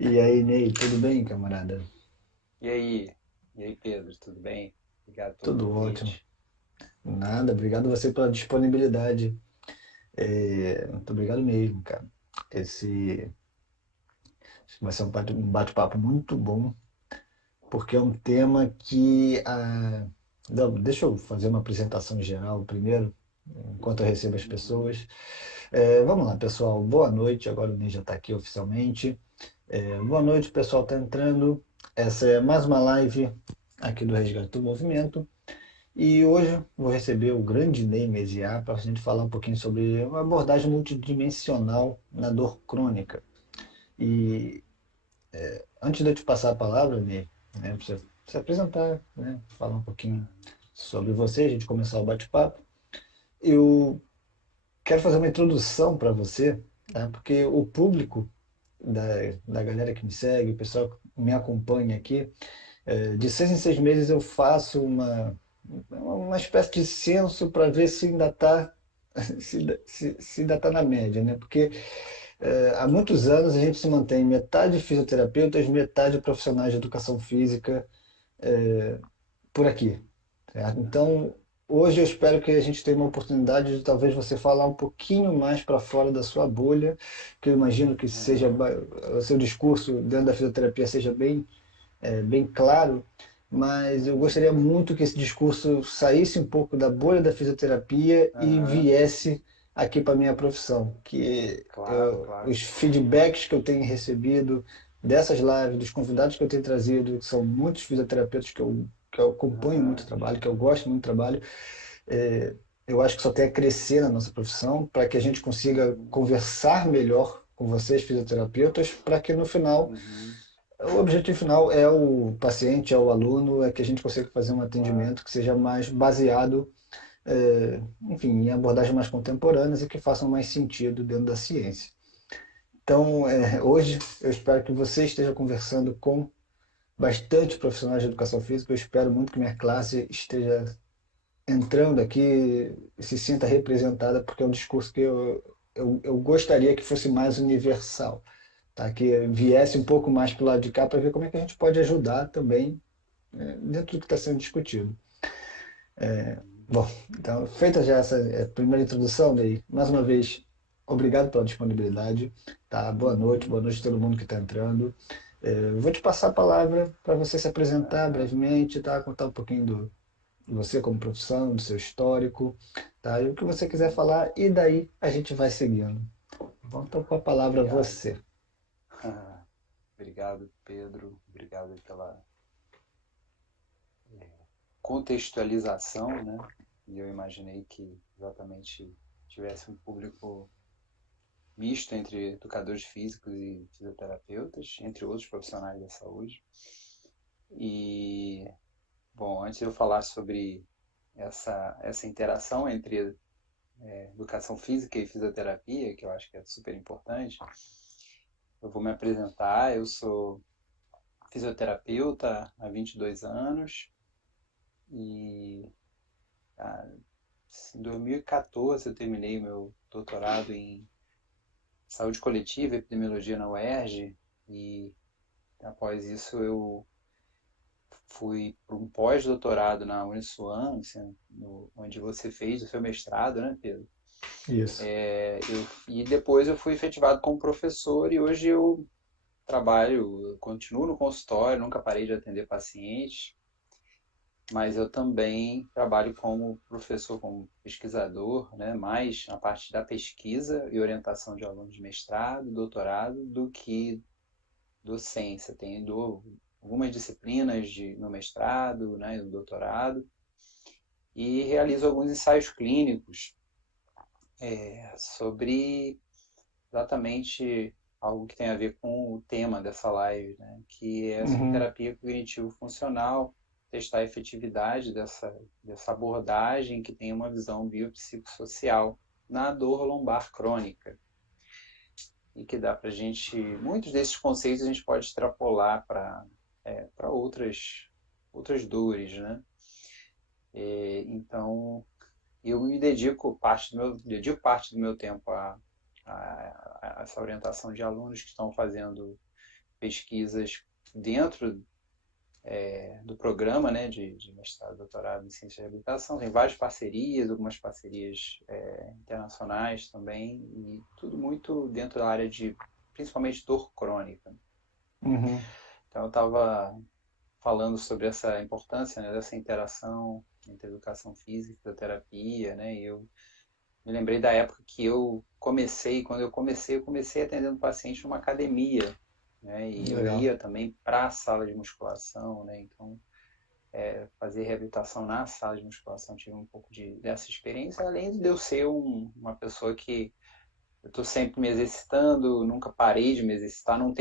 E aí, Ney, tudo bem, camarada? E aí? E aí, Pedro, tudo bem? Obrigado pelo Tudo ótimo. convite. Nada, obrigado você pela disponibilidade. Muito obrigado mesmo, cara. Esse vai ser um bate-papo muito bom, porque é um tema que. Não, deixa eu fazer uma apresentação geral primeiro, enquanto eu recebo as Uhum. pessoas. Vamos lá, pessoal. Boa noite. Agora o Ney já está aqui oficialmente. Boa noite, pessoal. Está entrando. Essa é mais uma live aqui do Resgate do Movimento. E hoje vou receber o grande Ney Mesiá para a gente falar um pouquinho sobre uma abordagem multidimensional na dor crônica. E antes de eu te passar a palavra, Ney, né, para você se apresentar, né, falar um pouquinho sobre você, a gente começar o bate-papo, eu quero fazer uma introdução para você, tá? Porque o público da, da galera que me segue, o pessoal que me acompanha aqui, de 6 em 6 meses eu faço uma espécie de censo para ver se ainda está se ainda tá na média, né? Porque há muitos anos a gente se mantém metade fisioterapeutas, metade profissionais de educação física por aqui. Certo? Então, hoje eu espero que a gente tenha uma oportunidade de talvez você falar um pouquinho mais para fora da sua bolha, que eu imagino que seja Uhum. o seu discurso dentro da fisioterapia seja bem claro, mas eu gostaria muito que esse discurso saísse um pouco da bolha da fisioterapia e Aham. viesse aqui para a minha profissão, que Claro, claro. os feedbacks que eu tenho recebido dessas lives, dos convidados que eu tenho trazido, que são muitos fisioterapeutas que eu acompanho muito o Aham. trabalho, que eu gosto muito do trabalho, é, eu acho que só tem a crescer na nossa profissão para que a gente consiga Uhum. conversar melhor com vocês, fisioterapeutas, para que no final Uhum. o objetivo final é o paciente, é o aluno, é que a gente consiga fazer um Claro. atendimento que seja mais baseado, enfim, em abordagens mais contemporâneas e que façam mais sentido dentro da ciência. Então, hoje eu espero que você esteja conversando com bastante profissionais de educação física. Eu espero muito que minha classe esteja entrando aqui, se sinta representada, porque é um discurso que eu gostaria que fosse mais universal, tá? Que viesse um pouco mais para o lado de cá para ver como é que a gente pode ajudar também dentro do que está sendo discutido. Uhum. Bom, então, feita já essa primeira introdução, daí, mais uma vez, obrigado pela disponibilidade, tá? Boa Uhum. noite a todo mundo que está entrando. Vou te passar a palavra para você se apresentar Aham. brevemente, tá? Contar um pouquinho de você como profissão, do seu histórico, tá? E o que você quiser Uhum. falar, e daí a gente vai seguindo. Bom, então, com a palavra Obrigado. você. Obrigado, Pedro. Obrigado pela contextualização, né? E eu imaginei que exatamente tivesse um público misto entre educadores físicos e fisioterapeutas, entre outros profissionais da saúde. E, bom, antes de eu falar sobre essa interação entre educação física e fisioterapia, que eu acho que é super importante, eu vou me apresentar. Eu sou fisioterapeuta há 22 anos e ah, em 2014 eu terminei meu doutorado em saúde coletiva e epidemiologia na UERJ e após isso eu fui para um pós-doutorado na Uniswan, assim, onde você fez o seu mestrado, né, Pedro? Isso. E depois eu fui efetivado como professor e hoje eu trabalho, eu continuo no consultório, nunca parei de atender pacientes, mas eu também trabalho como professor, como pesquisador, né, mais na parte da pesquisa e orientação de alunos de mestrado, doutorado, do que docência. Tenho algumas disciplinas no mestrado, né, no doutorado, e realizo alguns ensaios clínicos sobre exatamente algo que tem a ver com o tema dessa live, né? Que é sobre Uhum. terapia cognitivo-funcional, testar a efetividade dessa abordagem que tem uma visão biopsicossocial na dor lombar crônica e que dá para a gente, muitos desses conceitos a gente pode extrapolar para outras dores, né? Então, eu me dedico parte do meu tempo a essa orientação de alunos que estão fazendo pesquisas dentro do programa, né, de mestrado e doutorado em ciência de reabilitação. Tem várias parcerias, algumas parcerias internacionais também, e tudo muito dentro da área de, principalmente, dor crônica. Uhum. Então eu estava falando sobre essa importância, né, dessa interação entre educação física e fisioterapia, né, e eu me lembrei da época que quando eu comecei atendendo paciente numa academia, né, e eu Legal. ia também para a sala de musculação, né, então fazer reabilitação na sala de musculação, tive um pouco dessa experiência, além de eu ser uma pessoa que eu estou sempre me exercitando, nunca parei de me exercitar, não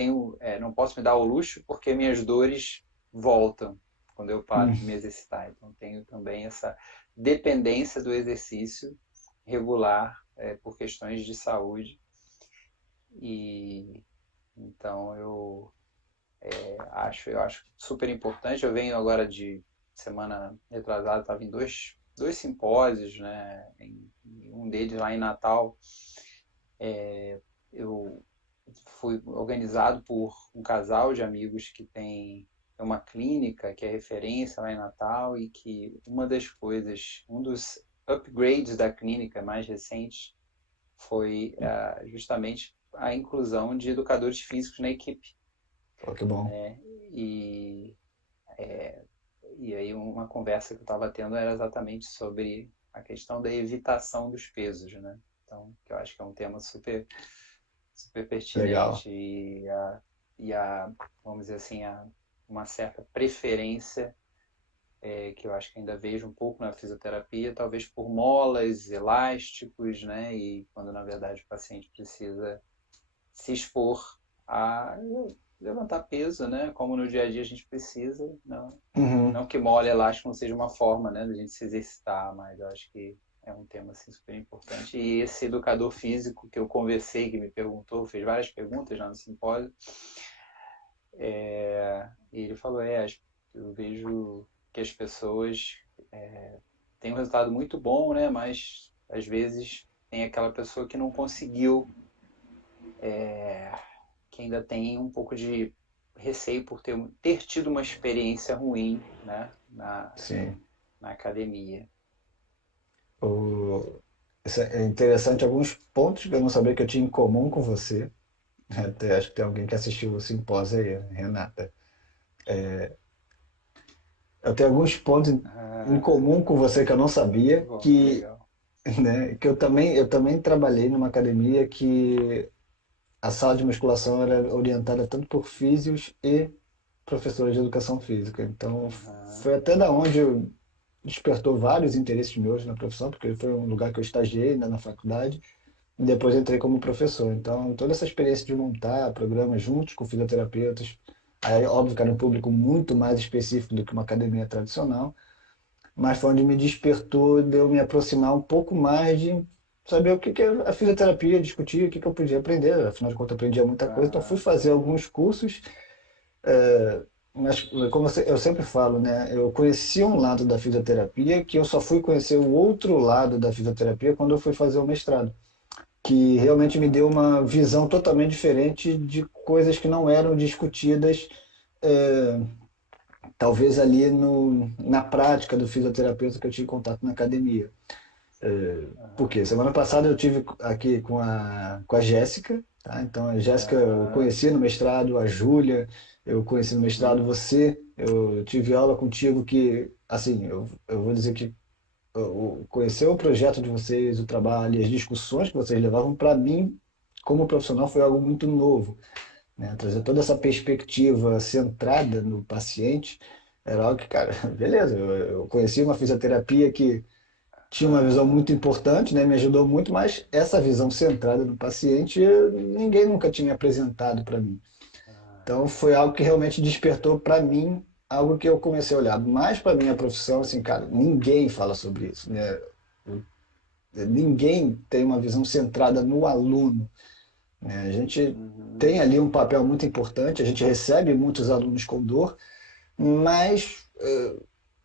posso me dar o luxo porque minhas dores voltam quando eu paro Hum. de me exercitar. Então tenho também essa dependência do exercício regular por questões de saúde. E então eu acho super importante. Eu venho agora de semana retrasada, estava em dois simpósios, né? Um deles lá em Natal, eu fui organizado por um casal de amigos que tem uma clínica que é referência lá em Natal e que um dos upgrades da clínica mais recentes foi justamente a inclusão de educadores físicos na equipe, Pô, que bom. né? E, e aí uma conversa que eu estava tendo era exatamente sobre a questão da evitação dos pesos, né? Então, que eu acho que é um tema super super Legal. pertinente vamos dizer assim, uma certa preferência que eu acho que ainda vejo um pouco na fisioterapia, talvez por molas, elásticos, né? E quando na verdade o paciente precisa se expor a levantar peso, né? Como no dia a dia a gente precisa, não, Uhum. não que mola e elástico não seja uma forma, né, da gente se exercitar, mas eu acho que é um tema assim, super importante. E esse educador físico que eu conversei, que me perguntou, fez várias perguntas lá no simpósio, e ele falou, eu vejo que as pessoas têm um resultado muito bom, né, mas às vezes tem aquela pessoa que não conseguiu, que ainda tem um pouco de receio por ter tido uma experiência ruim, né, Sim. na academia. O... Isso é interessante, alguns pontos que eu não sabia que eu tinha em comum com você. Até acho que tem alguém que assistiu o simpósio aí, Renata. Eu tenho alguns pontos em Ah, comum com você que eu não que sabia, bom, que que, legal. né, que eu também trabalhei numa academia que a sala de musculação era orientada tanto por físios e professores de educação física. Então, Aham. foi até da onde despertou vários interesses meus na profissão, porque foi um lugar que eu estagiei, né, na faculdade, e depois entrei como professor. Então, toda essa experiência de montar programas juntos com fisioterapeutas, aí, óbvio que era um público muito mais específico do que uma academia tradicional, mas foi onde me despertou de eu me aproximar um pouco mais de saber o que que é a fisioterapia, discutir o que que eu podia aprender. Afinal de contas, eu aprendia muita coisa, então fui Aham. fazer alguns cursos. Mas, como eu sempre falo, né, eu conheci um lado da fisioterapia que eu só fui conhecer o outro lado da fisioterapia quando eu fui fazer o mestrado, que realmente me deu Aham. uma visão totalmente diferente de coisas que não eram discutidas, é, talvez ali na prática do fisioterapeuta que eu tive contato na academia. Porque Aham. semana passada eu tive aqui com a Jéssica, tá? Então a Jéssica eu Aham. conheci no mestrado, a Júlia eu conheci no mestrado, Uhum. você, eu tive aula contigo que, assim, eu vou dizer que conhecer o projeto de vocês, o trabalho e as discussões que vocês levavam, para mim, como profissional, foi algo muito novo, né? Trazer toda essa perspectiva centrada no paciente era algo que, cara, beleza, eu conheci uma fisioterapia que tinha uma visão Aham. muito importante, né? Me ajudou muito, mas essa visão centrada no paciente ninguém nunca tinha apresentado para mim. Então Aham. foi algo que realmente despertou para mim algo que eu comecei a olhar mais para minha profissão, assim, cara, ninguém fala sobre isso, né? Ninguém tem uma visão centrada no aluno, né? A gente Uhum. tem ali um papel muito importante, a gente recebe muitos alunos com dor, mas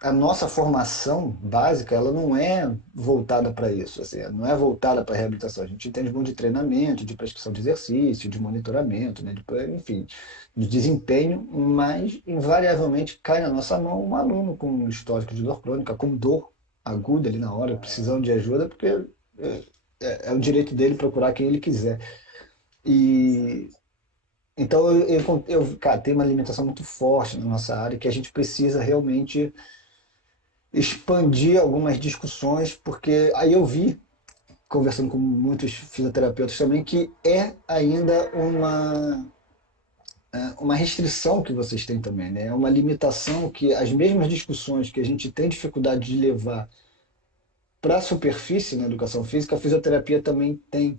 a nossa formação básica, ela não é voltada para isso, assim, não é voltada para reabilitação. A gente entende muito de treinamento, de prescrição de exercício, de monitoramento, né, enfim, de desempenho, mas invariavelmente cai na nossa mão um aluno com histórico de dor crônica, com dor aguda ali na hora, precisando de ajuda, porque é, é o direito dele procurar quem ele quiser. E então cara, tem uma alimentação muito forte na nossa área que a gente precisa realmente expandir algumas discussões, porque aí eu vi, conversando com muitos fisioterapeutas também, que é ainda uma restrição que vocês têm também, né? É uma limitação que as mesmas discussões que a gente tem dificuldade de levar para a superfície na educação física, a fisioterapia também tem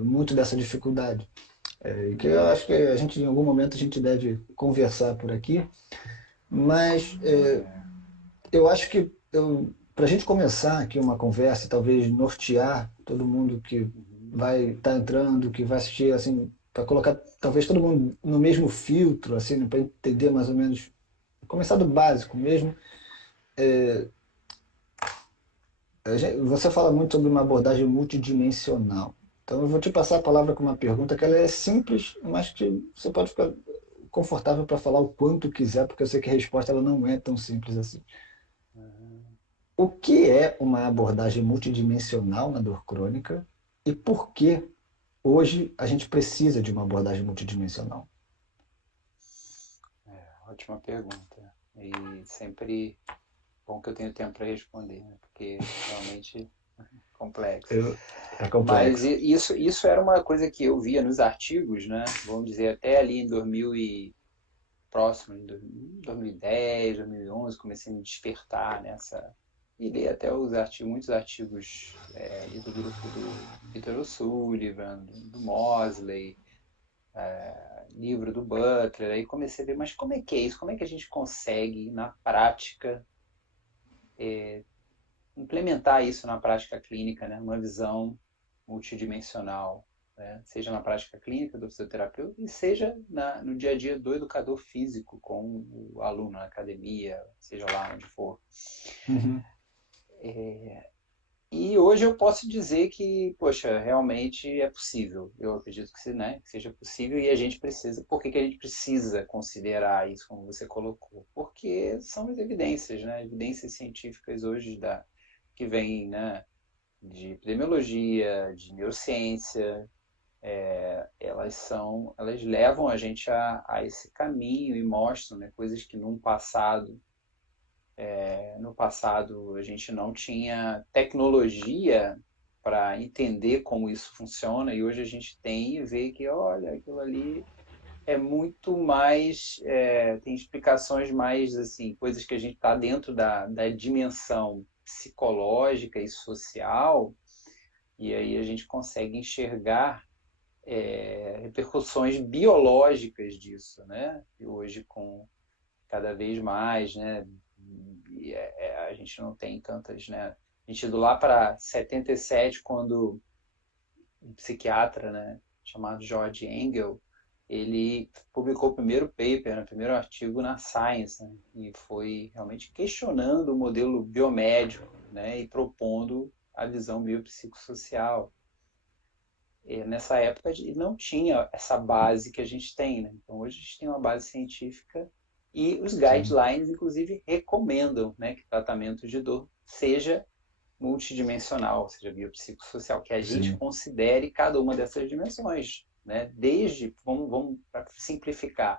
muito dessa dificuldade. Que eu acho que a gente, em algum momento, a gente deve conversar por aqui, mas eu acho que para a gente começar aqui uma conversa, talvez nortear todo mundo que Uhum. vai estar entrando, que vai assistir, assim, para colocar talvez todo mundo no mesmo filtro, assim, para entender mais ou menos, começar do básico mesmo. Você fala muito sobre uma abordagem multidimensional. Então eu vou te passar a palavra com uma pergunta que ela é simples, mas que você pode ficar confortável para falar o quanto quiser, porque eu sei que a resposta ela não é tão simples assim. Uhum. O que é uma abordagem multidimensional na dor crônica e por que hoje a gente precisa de uma abordagem multidimensional? Ótima pergunta. E sempre bom que eu tenho tempo para responder, né? Porque realmente é complexo. Eu- É Mas complexo. isso era uma coisa que eu via nos artigos, né? Vamos dizer, até ali em 2000 e próximo, em 2010, 2011, comecei a me despertar nessa. E li até muitos artigos ali do grupo do Peter O'Sullivan, do Mosley, livro do Butler. Aí comecei a ver, mas como é que é isso? Como é que a gente consegue, na prática, implementar isso na prática clínica, né? Uma visão multidimensional, né? Seja na prática clínica do fisioterapeuta e seja no dia a dia do educador físico com o aluno na academia, seja lá onde for. Uhum. E hoje eu posso dizer que, poxa, realmente é possível. Eu acredito que, né, que seja possível e a gente precisa. Por que que a gente precisa considerar isso, como você colocou? Porque são as evidências, né? Evidências científicas hoje que vêm, né, de epidemiologia, de neurociência, elas levam a gente a esse caminho e mostram, né, coisas que no passado a gente não tinha tecnologia para entender como isso funciona e hoje a gente tem e vê que, olha, aquilo ali é muito mais, tem explicações mais, assim, coisas que a gente está dentro da dimensão psicológica e social, e aí a gente consegue enxergar repercussões biológicas disso, né? E hoje com cada vez mais, né? A gente não tem tantas, né? A gente indo lá para 77, quando um psiquiatra, né, chamado George Engel, ele publicou o primeiro paper, né, o primeiro artigo na Science, né, e foi realmente questionando o modelo biomédico, né, e propondo a visão biopsicossocial. E nessa época não tinha essa base que a gente tem, né? Então hoje a gente tem uma base científica e os Sim. guidelines, inclusive, recomendam, né, que o tratamento de dor seja multidimensional, seja biopsicossocial, que a gente Sim. considere cada uma dessas dimensões, né? Desde, vamos simplificar,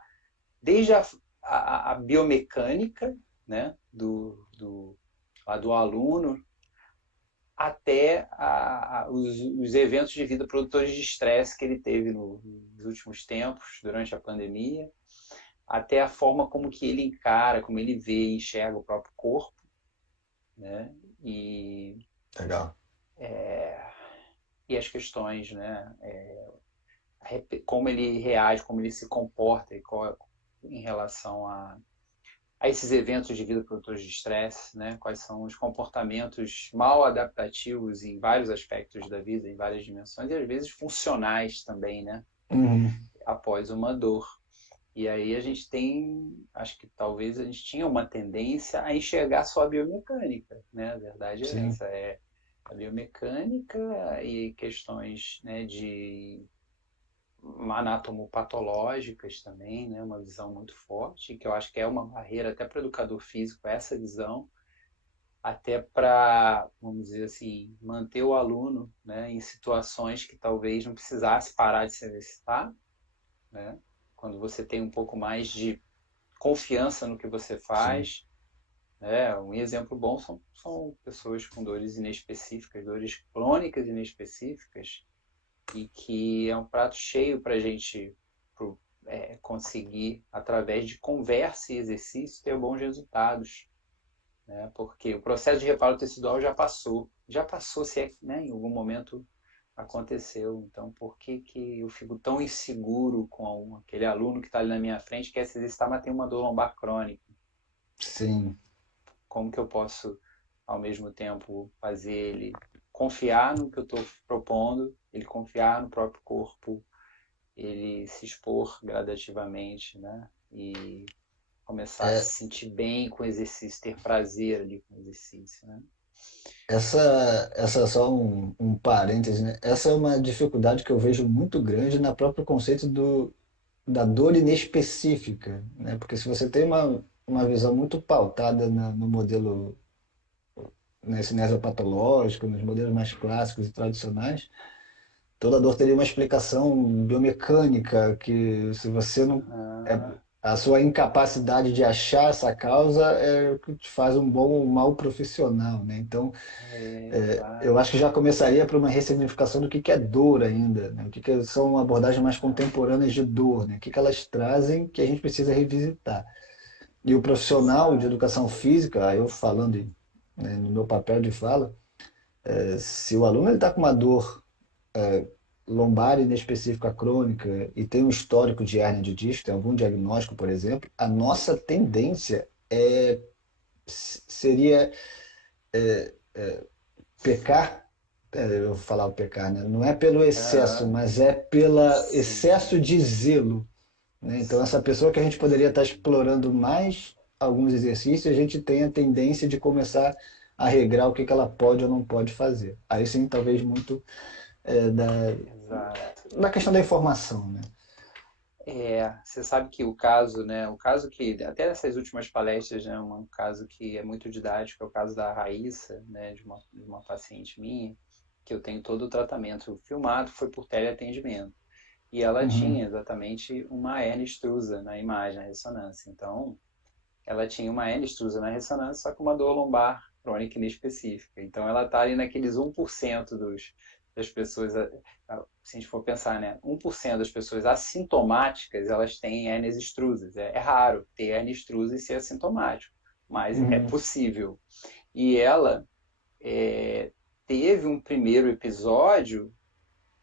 desde a biomecânica, né, do aluno, até os eventos de vida produtores de estresse que ele teve nos últimos tempos, durante a pandemia, até a forma como que ele encara, como ele vê e enxerga o próprio corpo, né? E, Legal. e as questões, né? Como ele reage, como ele se comporta em relação a esses eventos de vida produtores de estresse, né? Quais são os comportamentos mal adaptativos em vários aspectos da vida, em várias dimensões, e às vezes funcionais também, né? Uhum. Após uma dor. E aí a gente tem, acho que talvez a gente tinha uma tendência a enxergar só a biomecânica, né? A verdade é Sim, essa, é a biomecânica e questões, né, de anatomopatológicas também, né? Uma visão muito forte, que eu acho que é uma barreira até para o educador físico, essa visão, até para, vamos dizer assim, manter o aluno, né, em situações que talvez não precisasse parar de se exercitar, né? Quando você tem um pouco mais de confiança no que você sim. faz, né? Um exemplo bom são pessoas com dores inespecíficas, dores crônicas inespecíficas, e que é um prato cheio para a gente conseguir, através de conversa e exercício, ter bons resultados, né? Porque o processo de reparo tecidual já passou se é, né, em algum momento aconteceu. Então, por que que eu fico tão inseguro com aquele aluno que está ali na minha frente, que quer se exercitar, mas tem uma dor lombar crônica? Sim. Como que eu posso, ao mesmo tempo, fazer ele confiar no que eu estou propondo, ele confiar no próprio corpo, ele se expor gradativamente, né? E começar a se É, sentir bem com o exercício, ter prazer ali com o exercício, né? essa é só um parêntese, né? Essa é uma dificuldade que eu vejo muito grande na próprio conceito da dor inespecífica, né? Porque se você tem uma visão muito pautada no modelo, nesse patológico, nos modelos mais clássicos e tradicionais, toda dor teria uma explicação biomecânica, que se você não. É, Ah, a sua incapacidade de achar essa causa é o que te faz um bom ou um mau profissional, né? Então, eu exato, acho que já começaria por uma ressignificação do que é dor ainda, né? São abordagens mais contemporâneas de dor, né? O que elas trazem que a gente precisa revisitar. E o profissional de exato. educação física, eu falando, né, no meu papel de fala, se o aluno está com uma dor lombar inespecífica crônica e tem um histórico de hérnia de disco, tem algum diagnóstico, por exemplo, a nossa tendência seria pecar, eu vou falar o pecar, né? Não é pelo excesso, Aham, mas é pelo excesso sim, de zelo, né? Então, essa pessoa que a gente poderia estar sim, explorando mais alguns exercícios, a gente tem a tendência de começar a regrar o que ela pode ou não pode fazer. Aí sim, talvez muito é, da, exato. da questão da informação, né? Você sabe que o caso, né, o caso que, até nessas últimas palestras, né, um caso que é muito didático, é o caso da Raíssa, né, de uma paciente minha, que eu tenho todo o tratamento filmado, foi por teleatendimento. E ela Uhum, tinha exatamente uma hernia extrusa na imagem, na ressonância. Então, ela tinha uma hernia extrusa na ressonância, só que uma dor lombar crônica inespecífica. Então, ela está ali naqueles 1% das pessoas, se a gente for pensar, né? 1% das pessoas assintomáticas, elas têm hérnias extrusas. É raro ter hernia extrusa e ser assintomático, mas é uhum. possível. E ela teve um primeiro episódio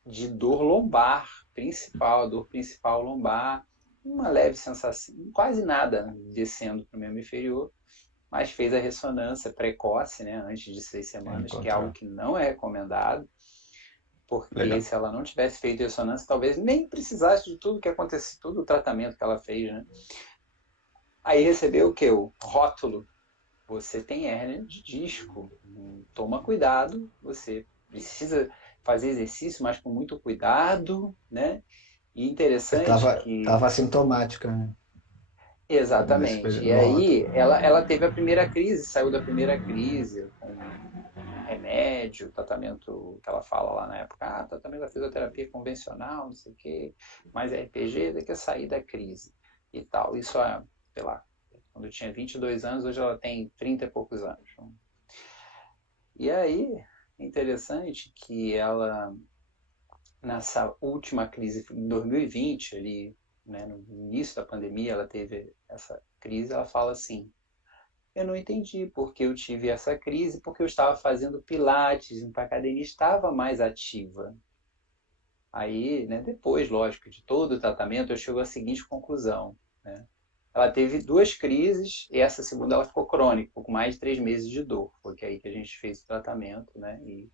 de dor lombar principal, dor principal lombar, uma leve sensação, quase nada descendo para o membro inferior, mas fez a ressonância precoce, né, antes de 6 semanas, que é algo Encontrar. que não é recomendado, porque Legal. se ela não tivesse feito ressonância, talvez nem precisasse de tudo que aconteceu, todo o tratamento que ela fez, né? Aí recebeu o que? O rótulo. Você tem hérnia de disco. Toma cuidado, você precisa fazer exercício, mas com muito cuidado, né? E interessante que Tava assintomática, né? Nesse exatamente. período, E no rótulo. aí ela teve a primeira crise, saiu da primeira crise com remédio, tratamento que ela fala lá na época, tratamento da fisioterapia convencional, não sei o quê, mais RPG do que sair da crise e tal. Isso sei lá, quando eu tinha 22 anos, hoje ela tem 30 e poucos anos. E aí, interessante que ela, nessa última crise, em 2020, ali, né, no início da pandemia, ela teve essa crise, ela fala assim, eu não entendi porque eu tive essa crise, porque eu estava fazendo pilates, então a academia estava mais ativa. Aí, né, depois, lógico, de todo o tratamento, eu chego à seguinte conclusão, né? Ela teve duas crises e essa segunda ela ficou crônica, com mais de 3 meses de dor. Foi que aí que a gente fez o tratamento, né? E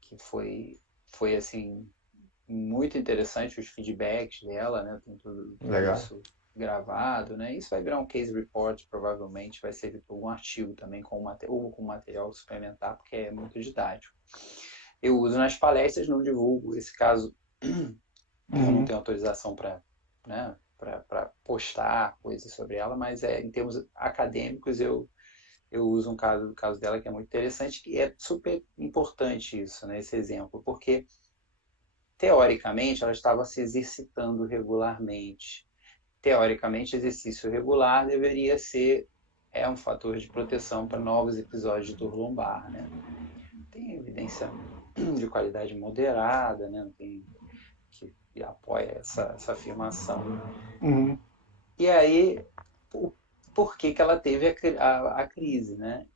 que foi assim muito interessante os feedbacks dela, né? Tem tudo Legal. isso gravado, né? Isso vai virar um case report, provavelmente vai servir para um artigo também ou com material suplementar, porque é muito didático. Eu uso nas palestras, não divulgo esse caso, eu não Uhum. tenho autorização para, né, para postar coisas sobre ela, mas em termos acadêmicos eu uso o caso dela que é muito interessante e é super importante isso, né, esse exemplo, porque teoricamente ela estava se exercitando regularmente. Teoricamente, exercício regular deveria ser um fator de proteção para novos episódios de dor lombar, né? Tem evidência de qualidade moderada, né? Tem que apoia essa afirmação. Uhum. E aí, por que ela teve a crise, né?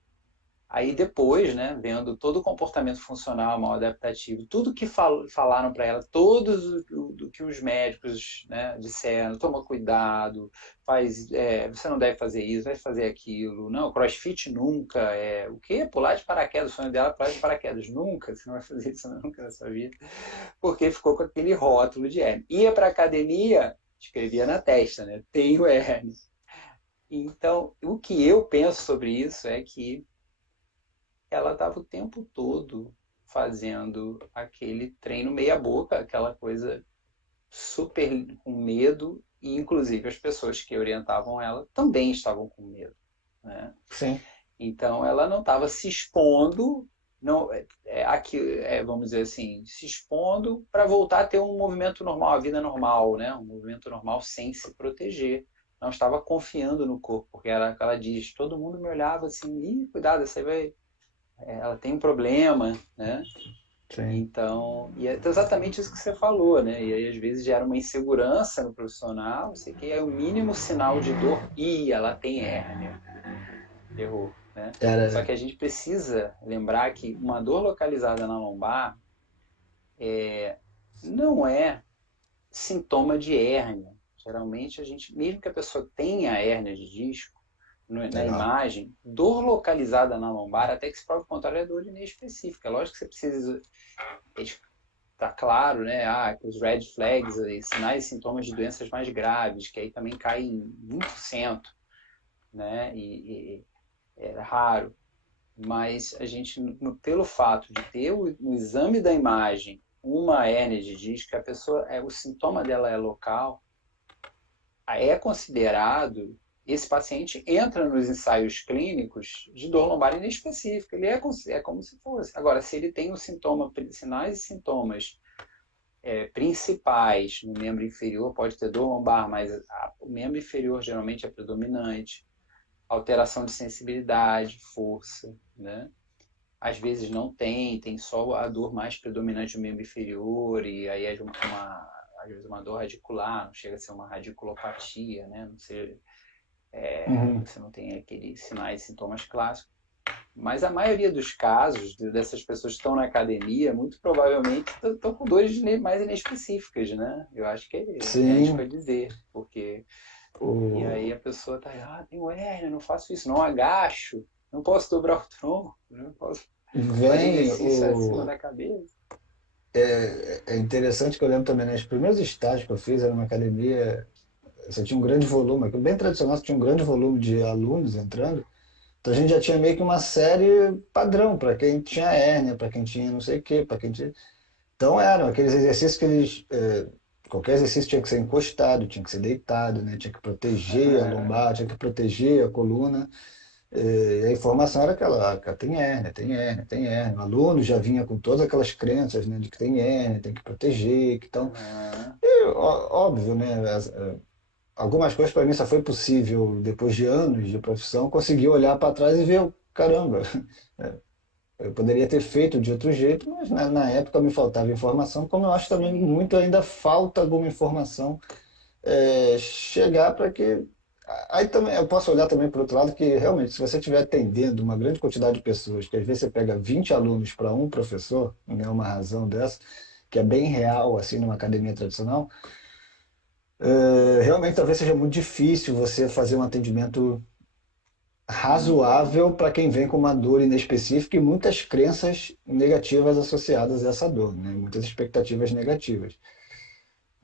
Aí depois, né, vendo todo o comportamento funcional mal adaptativo, tudo que falaram para ela, todos do que os médicos, né, disseram, toma cuidado, você não deve fazer isso, vai fazer aquilo, não, CrossFit nunca, o quê? Pular de paraquedas, o sonho dela é pular de paraquedas, nunca, você não vai fazer isso nunca na sua vida, porque ficou com aquele rótulo de hérnia. Ia para academia, escrevia na testa, né, tenho hérnia. Então, o que eu penso sobre isso é que ela estava o tempo todo fazendo aquele treino meia boca, aquela coisa super com medo, e inclusive as pessoas que orientavam ela também estavam com medo, né? Sim. Então ela não estava se expondo, não, vamos dizer assim, se expondo para voltar a ter um movimento normal, a vida normal, né? Um movimento normal sem se proteger. Não estava confiando no corpo, porque ela diz, todo mundo me olhava assim, ih, cuidado, você vai, ela tem um problema, né? Sim. Então, e é exatamente isso que você falou, né? E aí às vezes gera uma insegurança no profissional, sei que é o mínimo sinal de dor, e ela tem hérnia, errou, né? Só Era. que a gente precisa lembrar que uma dor localizada na lombar não é sintoma de hérnia. Geralmente a gente, mesmo que a pessoa tenha hérnia de disco, na Legal. imagem, dor localizada na lombar, até que se prove o contrário, é dor inespecífica. Lógico que você precisa tá claro, né? Os red flags, sinais e sintomas de doenças mais graves, que aí também caem em 1%, né? E é raro. Mas a gente, pelo fato de ter no exame da imagem uma hérnia de disco, a pessoa, o sintoma dela é local, é considerado, esse paciente entra nos ensaios clínicos de dor lombar inespecífica, ele é como se fosse. Agora, se ele tem o sintoma, sinais e sintomas principais no membro inferior, pode ter dor lombar, mas o membro inferior geralmente é predominante, alteração de sensibilidade, força, né? Às vezes não tem só a dor mais predominante do membro inferior, e aí às vezes uma dor radicular, não chega a ser uma radiculopatia, né? Não sei, Uhum. você não tem aqueles sinais e sintomas clássicos. Mas a maioria dos casos dessas pessoas que estão na academia, muito provavelmente estão com dores mais inespecíficas, né? Eu acho que é arrisco a Sim. dizer, porque e aí O... a pessoa tá, tenho hérnia, não faço isso, não agacho, não posso dobrar o tronco, não posso fazer Vem exercício acima o. da cabeça. É interessante que eu lembro também, né? Os primeiros estágios que eu fiz era numa academia, você tinha um grande volume, bem tradicional, você tinha um grande volume de alunos entrando. Então a gente já tinha meio que uma série padrão para quem tinha hérnia, para quem tinha não sei o quê, para quem tinha. Então eram aqueles exercícios que qualquer exercício tinha que ser encostado, tinha que ser deitado, né? Tinha que proteger a lombar, tinha que proteger a coluna. A informação era aquela, cara, tem hérnia, tem hérnia, tem hérnia. O aluno já vinha com todas aquelas crenças, né, de que tem hérnia, tem que proteger, que então, Uhum. óbvio, né, algumas coisas para mim só foi possível depois de anos de profissão, conseguir olhar para trás e ver, caramba, eu poderia ter feito de outro jeito, mas na época me faltava informação, como eu acho também Sim. muito ainda falta alguma informação chegar para que. Aí também eu posso olhar também por outro lado que realmente, se você estiver atendendo uma grande quantidade de pessoas, que às vezes você pega 20 alunos para um professor, né, uma razão dessa, que é bem real assim numa academia tradicional, realmente talvez seja muito difícil você fazer um atendimento razoável para quem vem com uma dor inespecífica e muitas crenças negativas associadas a essa dor, né? Muitas expectativas negativas.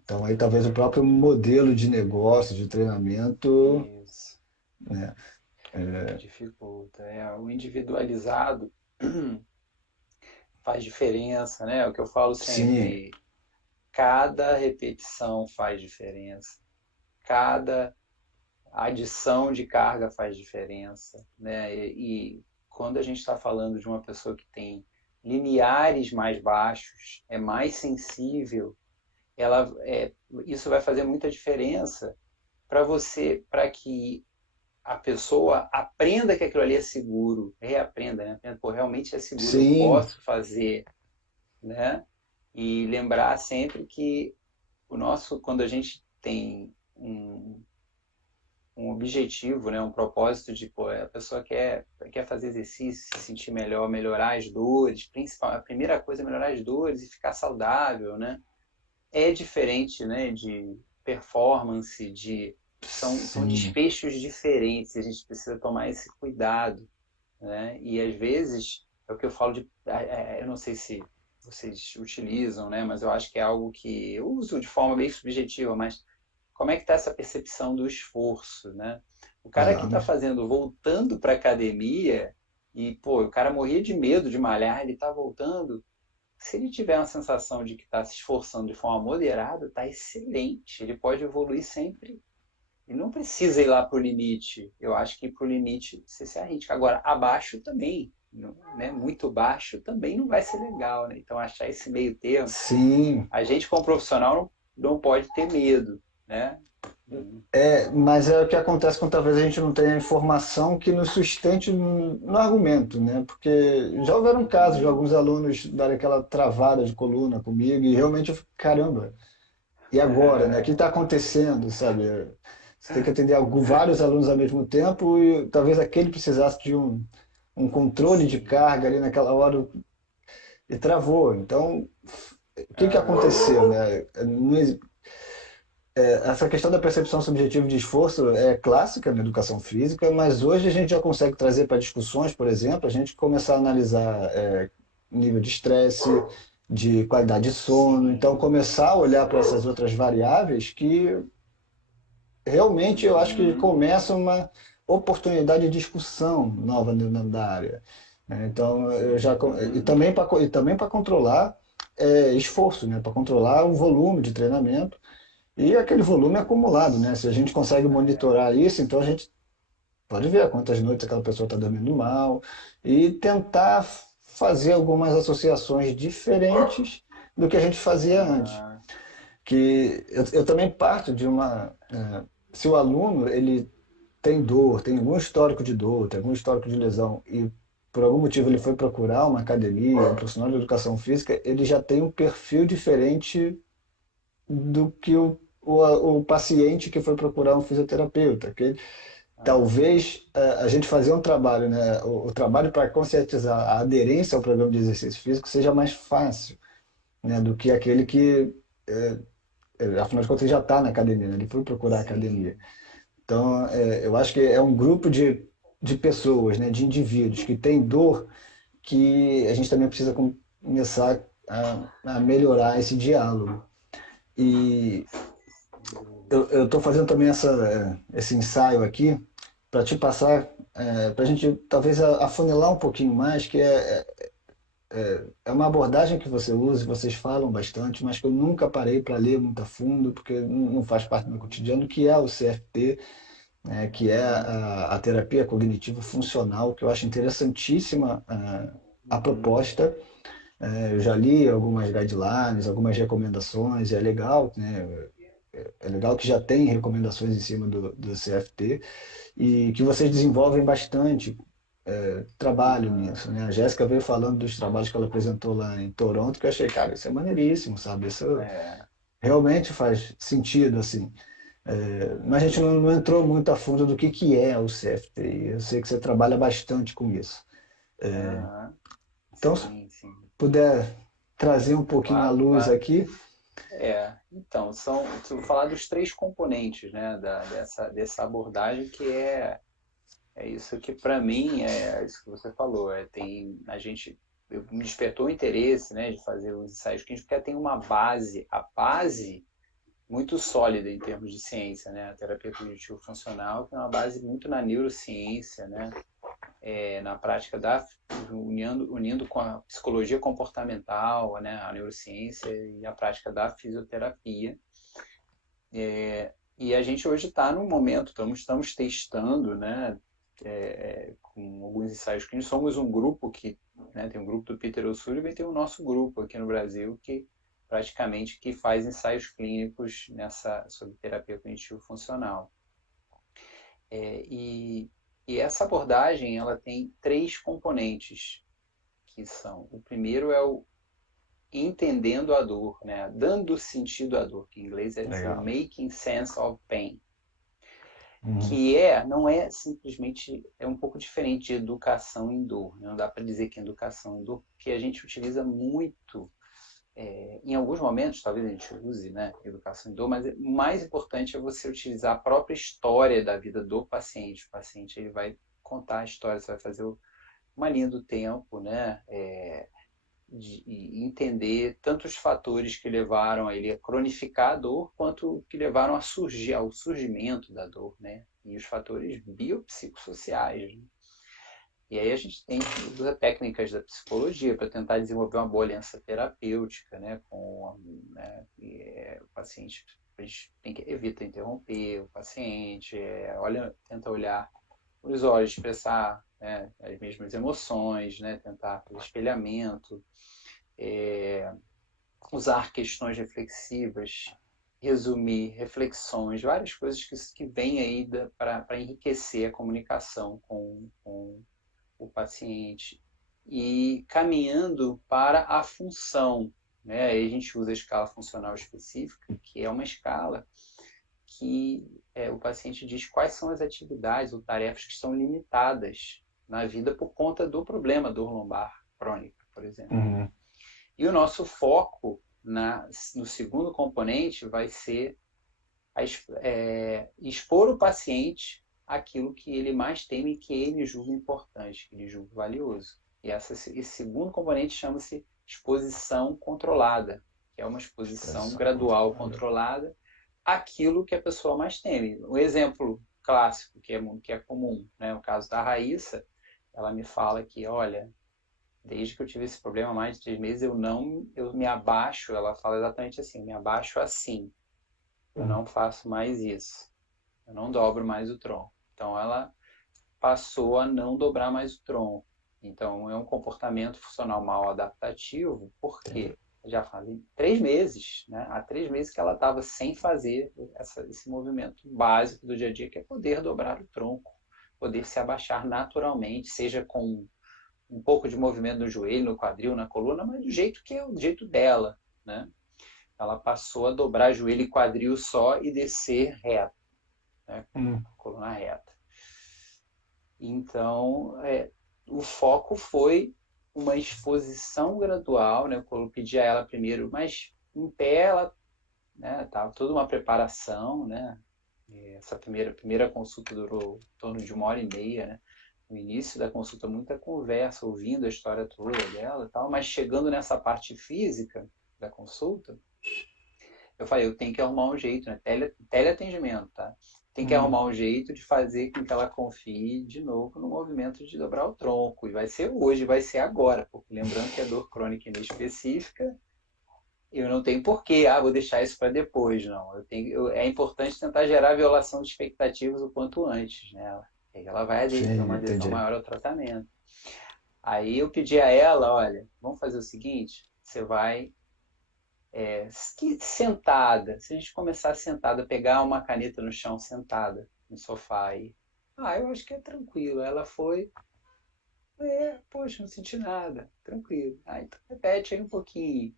Então aí talvez o próprio modelo de negócio, de treinamento, Isso. né? Que dificulta. O individualizado faz diferença, né? É o que eu falo Sim, sempre. Cada repetição faz diferença. Cada adição de carga faz diferença, né? E quando a gente está falando de uma pessoa que tem limiares mais baixos, é mais sensível, isso vai fazer muita diferença para você, para que a pessoa aprenda que aquilo ali é seguro, reaprenda, né? Aprenda, pô, realmente é seguro, eu sim, posso fazer, né? E lembrar sempre que quando a gente tem um objetivo, né, um propósito de, pô, a pessoa quer fazer exercício, se sentir melhor, melhorar as dores, principal, a primeira coisa é melhorar as dores e ficar saudável, né? É diferente, né, de performance, são sim. desfechos diferentes, a gente precisa tomar esse cuidado, né? E às vezes, é o que eu falo eu não sei se vocês utilizam, né, mas eu acho que é algo que eu uso de forma bem subjetiva, mas como é que está essa percepção do esforço, né? O cara que está Aham. fazendo, voltando para a academia, e, pô, o cara morria de medo de malhar, ele está voltando, se ele tiver uma sensação de que está se esforçando de forma moderada, está excelente. Ele pode evoluir sempre. Ele não precisa ir lá para o limite. Eu acho que para o limite você se arrisca. Agora, abaixo também, né? Muito baixo também não vai ser legal, né? Então, achar esse meio termo. Sim. A gente, como profissional, não pode ter medo, né? Mas é o que acontece quando talvez a gente não tenha informação que nos sustente no argumento, né? Porque já houveram casos de Uhum. alguns alunos darem aquela travada de coluna comigo e realmente eu fico, caramba, e agora, né? O que está acontecendo, sabe? Você tem que atender vários alunos ao mesmo tempo e talvez aquele precisasse de um controle de Sim. carga ali naquela hora e travou. Então, o que que Aham. aconteceu, né? Essa questão da percepção subjetiva de esforço é clássica na educação física, mas hoje a gente já consegue trazer para discussões, por exemplo, a gente começar a analisar nível de estresse, de qualidade de sono, então Sim. começar a olhar para essas outras variáveis que realmente eu acho que Uhum. começa uma oportunidade de discussão nova dentro da área, né? Então, Uhum. e também para controlar esforço, né? Para controlar o volume de treinamento e aquele volume acumulado, né? Se a gente consegue monitorar isso, então a gente pode ver quantas noites aquela pessoa está dormindo mal e tentar fazer algumas associações diferentes do que a gente fazia antes. Aham. Que eu também parto de se o aluno ele tem dor, tem algum histórico de dor, tem algum histórico de lesão e por algum motivo ele foi procurar uma academia, um profissional de educação física, ele já tem um perfil diferente do que o paciente que foi procurar um fisioterapeuta. Que Aham. talvez a gente fazer um trabalho, né, o trabalho para conscientizar a aderência ao programa de exercício físico seja mais fácil, né, do que aquele que, afinal de contas, já está na academia, né, ele foi procurar a academia. Sim. Então, eu acho que é um grupo de pessoas, né, de indivíduos que têm dor que a gente também precisa começar a melhorar esse diálogo. E Sem dúvida. eu estou fazendo também esse ensaio aqui para te passar, para a gente talvez afunilar um pouquinho mais, que é uma abordagem que você usa, vocês falam bastante, mas que eu nunca parei para ler muito a fundo, porque não faz parte do meu Uhum. cotidiano, que é o CFT, né, que é Uhum. a terapia cognitivo funcional, que eu acho interessantíssima a Uhum. proposta. Eu já li algumas guidelines, algumas recomendações, e é legal, né? É legal que já tem recomendações em cima do CFT e que vocês desenvolvem bastante trabalho Aham. nisso, né? A Jéssica veio falando dos trabalhos que ela apresentou lá em Toronto, que eu achei, cara, isso é maneiríssimo, sabe? Isso É. realmente faz sentido, assim. Mas a gente não entrou muito a fundo do que é o CFT. E eu sei que você trabalha bastante com isso. Aham. Então, se Sim, sim. puder trazer um pouquinho à Claro, luz claro. aqui. Então, vou falar dos três componentes, né, dessa abordagem, que é É isso que para mim é isso que você falou. Me despertou o interesse, né, de fazer os ensaios clínicos, porque tem uma base, a base muito sólida em termos de ciência, né? A terapia cognitivo-funcional tem uma base muito na neurociência, né? Na prática unindo com a psicologia comportamental, né? A neurociência e a prática da fisioterapia. E a gente hoje está num momento, estamos testando, né? Com alguns ensaios clínicos. Somos um grupo que, né, tem um grupo do Peter O'Sullivan e tem o nosso grupo aqui no Brasil que praticamente que faz ensaios clínicos sobre terapia cognitivo-funcional. E essa abordagem ela tem três componentes, que são, o primeiro é o entendendo a dor, né, dando sentido à dor, que em inglês é dizer Legal. making sense of pain, Uhum. que não é simplesmente, é um pouco diferente de educação em dor, né? Não dá para dizer que é educação em dor, porque a gente utiliza muito, em alguns momentos, talvez a gente use, né, educação em dor, mas o mais importante é você utilizar a própria história da vida do paciente. O paciente ele vai contar a história, você vai fazer uma linha do tempo, né, de entender tanto os fatores que levaram a ele a cronificar a dor, quanto que levaram ao surgimento da dor, né? E os fatores biopsicossociais. Né? E aí a gente usa técnicas da psicologia para tentar desenvolver uma boa aliança terapêutica, né? O paciente a gente evita interromper o paciente, tenta olhar os olhos, expressar, né, as mesmas emoções, né? Tentar fazer espelhamento, usar questões reflexivas, resumir reflexões, várias coisas que vêm aí para enriquecer a comunicação com o paciente e caminhando para a função. Né? Aí a gente usa a escala funcional específica, que é uma escala que o paciente diz quais são as atividades ou tarefas que estão limitadas na vida por conta do problema dor lombar crônica, por exemplo. Uhum. E o nosso foco no segundo componente vai ser expor o paciente aquilo que ele mais teme, que ele julga importante, que ele julga valioso. E esse segundo componente chama-se exposição controlada, que é uma exposição Expressão gradual controlada. controlada àquilo que a pessoa mais teme. Um exemplo clássico que é comum, né? O caso da Raíssa, ela me fala que, olha, desde que eu tive esse problema há mais de 3 meses, eu me abaixo, ela fala exatamente assim, eu me abaixo assim, eu Uhum. não faço mais isso, eu não dobro mais o tronco. Então ela passou a não dobrar mais o tronco. Então é um comportamento funcional mal adaptativo, Entendi. porque já fazem 3 meses, né? Há 3 meses que ela estava sem fazer esse movimento básico do dia a dia, que é poder dobrar o tronco, poder se abaixar naturalmente, seja com um pouco de movimento no joelho, no quadril, na coluna, mas do jeito que é o jeito dela, né? Ela passou a dobrar joelho e quadril só e descer reto, né? Uhum. Coluna reta. Então, o foco foi uma exposição gradual, né? Eu pedi a ela primeiro, mas em pé ela, né? Tava toda uma preparação, né? Essa primeira consulta durou em torno de 1 hora e meia, né? No início da consulta, muita conversa, ouvindo a história toda dela e tal, mas chegando nessa parte física da consulta, eu falei, eu tenho que arrumar um jeito, né? Teleatendimento, tá? Tem que Uhum. arrumar um jeito de fazer com que ela confie de novo no movimento de dobrar o tronco. E vai ser hoje, vai ser agora, porque lembrando que a dor crônica inespecífica, eu não tenho porquê, vou deixar isso para depois, não. É importante tentar gerar violação de expectativas o quanto antes, né? Aí ela vai ter Entendi, uma adesão entendi. maior ao tratamento. Aí eu pedi a ela, olha, vamos fazer o seguinte, você vai sentada, se a gente começar sentada, pegar uma caneta no chão sentada, no sofá aí, eu acho que é tranquilo. Ela foi, poxa, não senti nada, tranquilo. Então repete aí um pouquinho.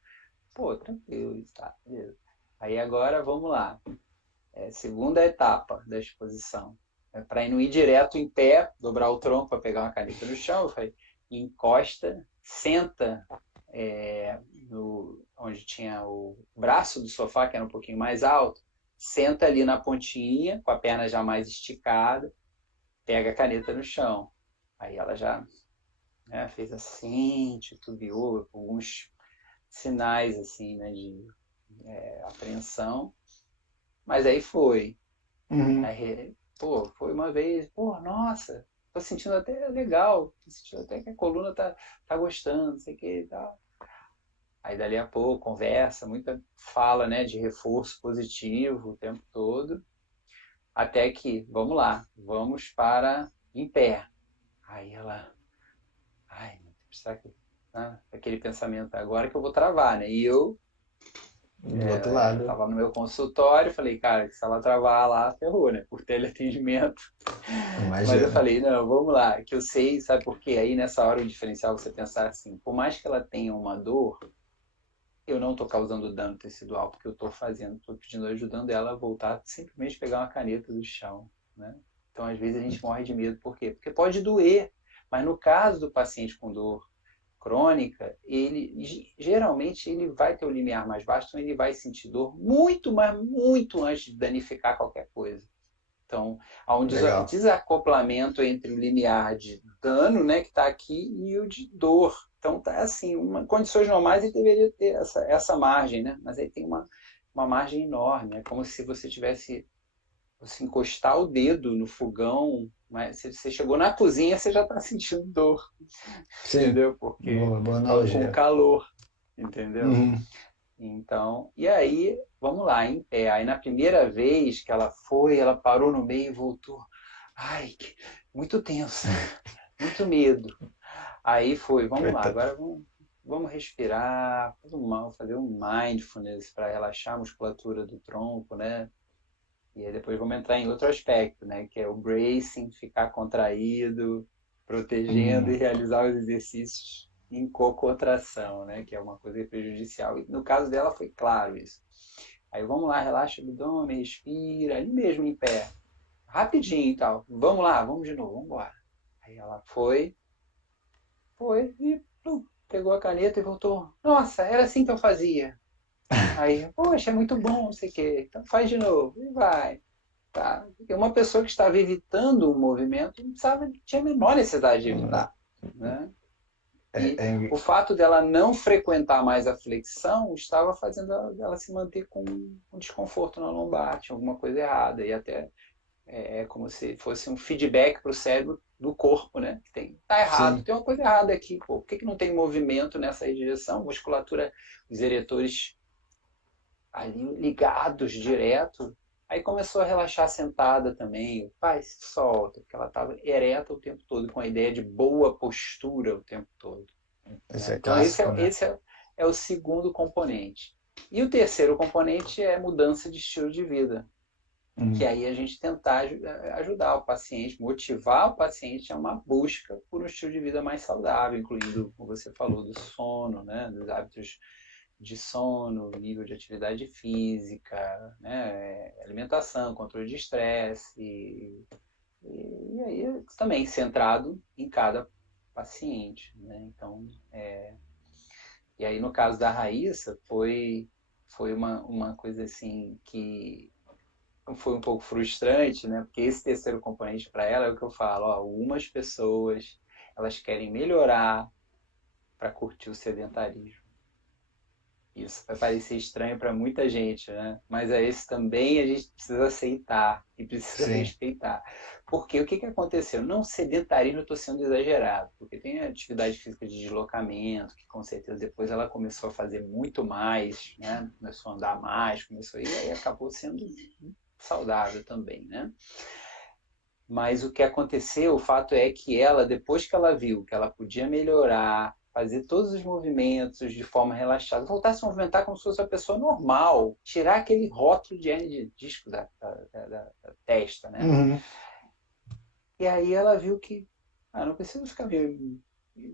Pô, tranquilo, tá, beleza. Aí agora vamos lá. Segunda etapa da exposição. Para não ir direto em pé, dobrar o tronco para pegar uma caneta no chão, eu falei, encosta, senta onde tinha o braço do sofá, que era um pouquinho mais alto, senta ali na pontinha, com a perna já mais esticada, pega a caneta no chão. Aí ela já, né, fez assim, titubeou, alguns sinais assim, né, de apreensão, mas aí foi. Uhum. Aí, pô, foi uma vez, pô, nossa, tô sentindo até legal, tô sentindo até que a coluna tá gostando, não sei o que e tal. Aí dali a pouco, conversa, muita fala, né, de reforço positivo o tempo todo, até que, vamos lá, vamos para em pé. Aí ela, ai, será que, aquele pensamento agora que eu vou travar, né? E eu Do outro lado, tava no meu consultório, falei, cara, se ela travar lá, ferrou, né? Por teleatendimento. Mas eu imagina. falei, não, vamos lá, que eu sei, sabe por quê? Aí nessa hora o diferencial é você pensar assim, por mais que ela tenha uma dor, eu não estou causando dano tecidual, porque eu estou fazendo, estou pedindo, ajudando ela a voltar, simplesmente pegar uma caneta do chão, né? Então, às vezes a gente morre de medo, por quê? Porque pode doer, mas no caso do paciente com dor crônica, ele geralmente ele vai ter o limiar mais baixo, então ele vai sentir dor muito, mas muito antes de danificar qualquer coisa. Então, há um Legal. desacoplamento entre o limiar de dano, né, que está aqui, e o de dor. Então, tá assim, condições normais ele deveria ter essa margem, né? Mas aí tem uma margem enorme. É como se você tivesse, você encostar o dedo no fogão, mas se você chegou na cozinha, você já está sentindo dor, Sim, entendeu? Porque boa está com analogia. calor, entendeu? Uhum. Então, e aí, vamos lá, em pé. Aí na primeira vez que ela foi, ela parou no meio e voltou. Ai, muito tensa, muito medo. Aí foi, vamos lá, Coitado. agora vamos respirar, fazer um mindfulness para relaxar a musculatura do tronco, né? E aí depois vamos entrar em outro aspecto, né? Que é o bracing, ficar contraído, protegendo e Hum. realizar os exercícios em cocontração, né? Que é uma coisa prejudicial. E no caso dela foi claro isso. Aí vamos lá, relaxa o abdômen, respira, ali mesmo em pé, rapidinho e tal. Vamos lá, vamos de novo, vamos embora. Aí ela foi e pegou a caneta e voltou. Nossa, era assim que eu fazia. Aí, poxa, é muito bom, não sei o quê. Então faz de novo e vai. Tá? Porque uma pessoa que estava evitando o movimento não precisava, tinha a menor necessidade de evitar. Né? É, E é, o fato dela não frequentar mais a flexão estava fazendo ela se manter com um desconforto na lombar, tinha alguma coisa errada. E até é como se fosse um feedback para o cérebro do corpo, né? Tá errado, sim, tem uma coisa errada aqui. Pô. Por que não tem movimento nessa direção? Musculatura, os eretores ali ligados direto. Aí começou a relaxar sentada também. Pai, se solta, porque ela estava ereta o tempo todo, com a ideia de boa postura o tempo todo. isso Né? é Então, clássico, né? é o segundo componente. E o terceiro componente é mudança de estilo de vida, que Hum. aí a gente tentar ajudar o paciente, motivar o paciente a uma busca por um estilo de vida mais saudável, incluindo, como você falou, do sono, né? Dos hábitos de sono, nível de atividade física, né? Alimentação, controle de estresse, e aí também centrado em cada paciente. Né? Então, e aí no caso da Raíssa, foi uma coisa assim que foi um pouco frustrante, né? Porque esse terceiro componente para ela é o que eu falo, ó, algumas pessoas elas querem melhorar para curtir o sedentarismo. Isso vai parecer estranho para muita gente, né? Mas é esse também a gente precisa aceitar e precisa Sim, respeitar. Porque o que que aconteceu? Não sedentarismo, eu estou sendo exagerado, porque tem a atividade física de deslocamento, que com certeza depois ela começou a fazer muito mais, né? Começou a andar mais, começou e aí acabou sendo saudável também, né? Mas o que aconteceu, o fato é que ela, depois que ela viu que ela podia melhorar, fazer todos os movimentos de forma relaxada, voltar a se movimentar como se fosse uma pessoa normal, tirar aquele rótulo de hernia de disco da testa, né? uhum. E aí ela viu que, não preciso ficar meio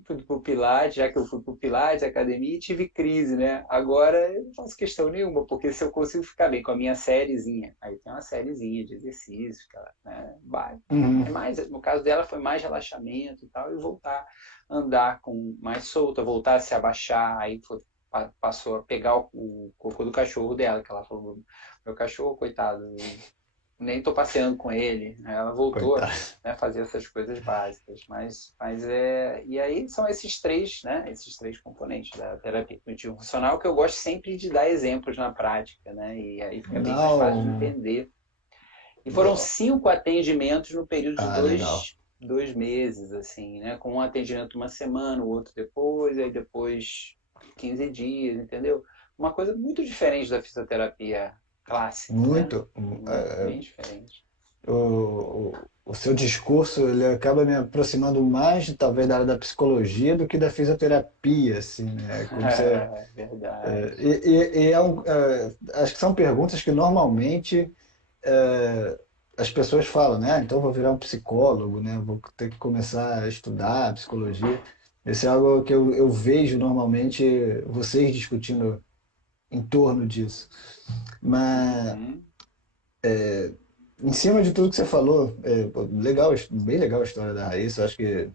fui pro Pilates, já que eu fui pro Pilates, academia, e tive crise, né? Agora eu não faço questão nenhuma, porque se eu consigo ficar bem com a minha sériezinha, aí tem uma sériezinha de exercícios, que ela, né, vai. Uhum. É mais, no caso dela foi mais relaxamento e tal, e voltar a andar com mais solta, voltar a se abaixar, aí passou a pegar o cocô do cachorro dela, que ela falou, meu cachorro, coitado, nem tô passeando com ele. Né? Ela voltou, Coitado. né, a fazer essas coisas básicas. Mas e aí são esses três, né? Esses três componentes da terapia cognitivo funcional que eu gosto sempre de dar exemplos na prática, né? E aí fica bem mais fácil de Não. entender. E foram 5 atendimentos no período de Ah, legal. dois meses, assim, né? Com um atendimento uma semana, o outro depois, aí depois 15 dias, entendeu? Uma coisa muito diferente da fisioterapia clássica, né? Muito. Bem diferente. O seu discurso ele acaba me aproximando mais, talvez, da área da psicologia do que da fisioterapia, assim, né? Como você, É verdade. acho que são perguntas que normalmente as pessoas falam, né? Então eu vou virar um psicólogo, né? Vou ter que começar a estudar psicologia. Isso é algo que eu vejo normalmente vocês discutindo em torno disso. Mas Uhum, em cima de tudo que você falou, pô, legal, bem legal a história da Raíssa. Eu acho que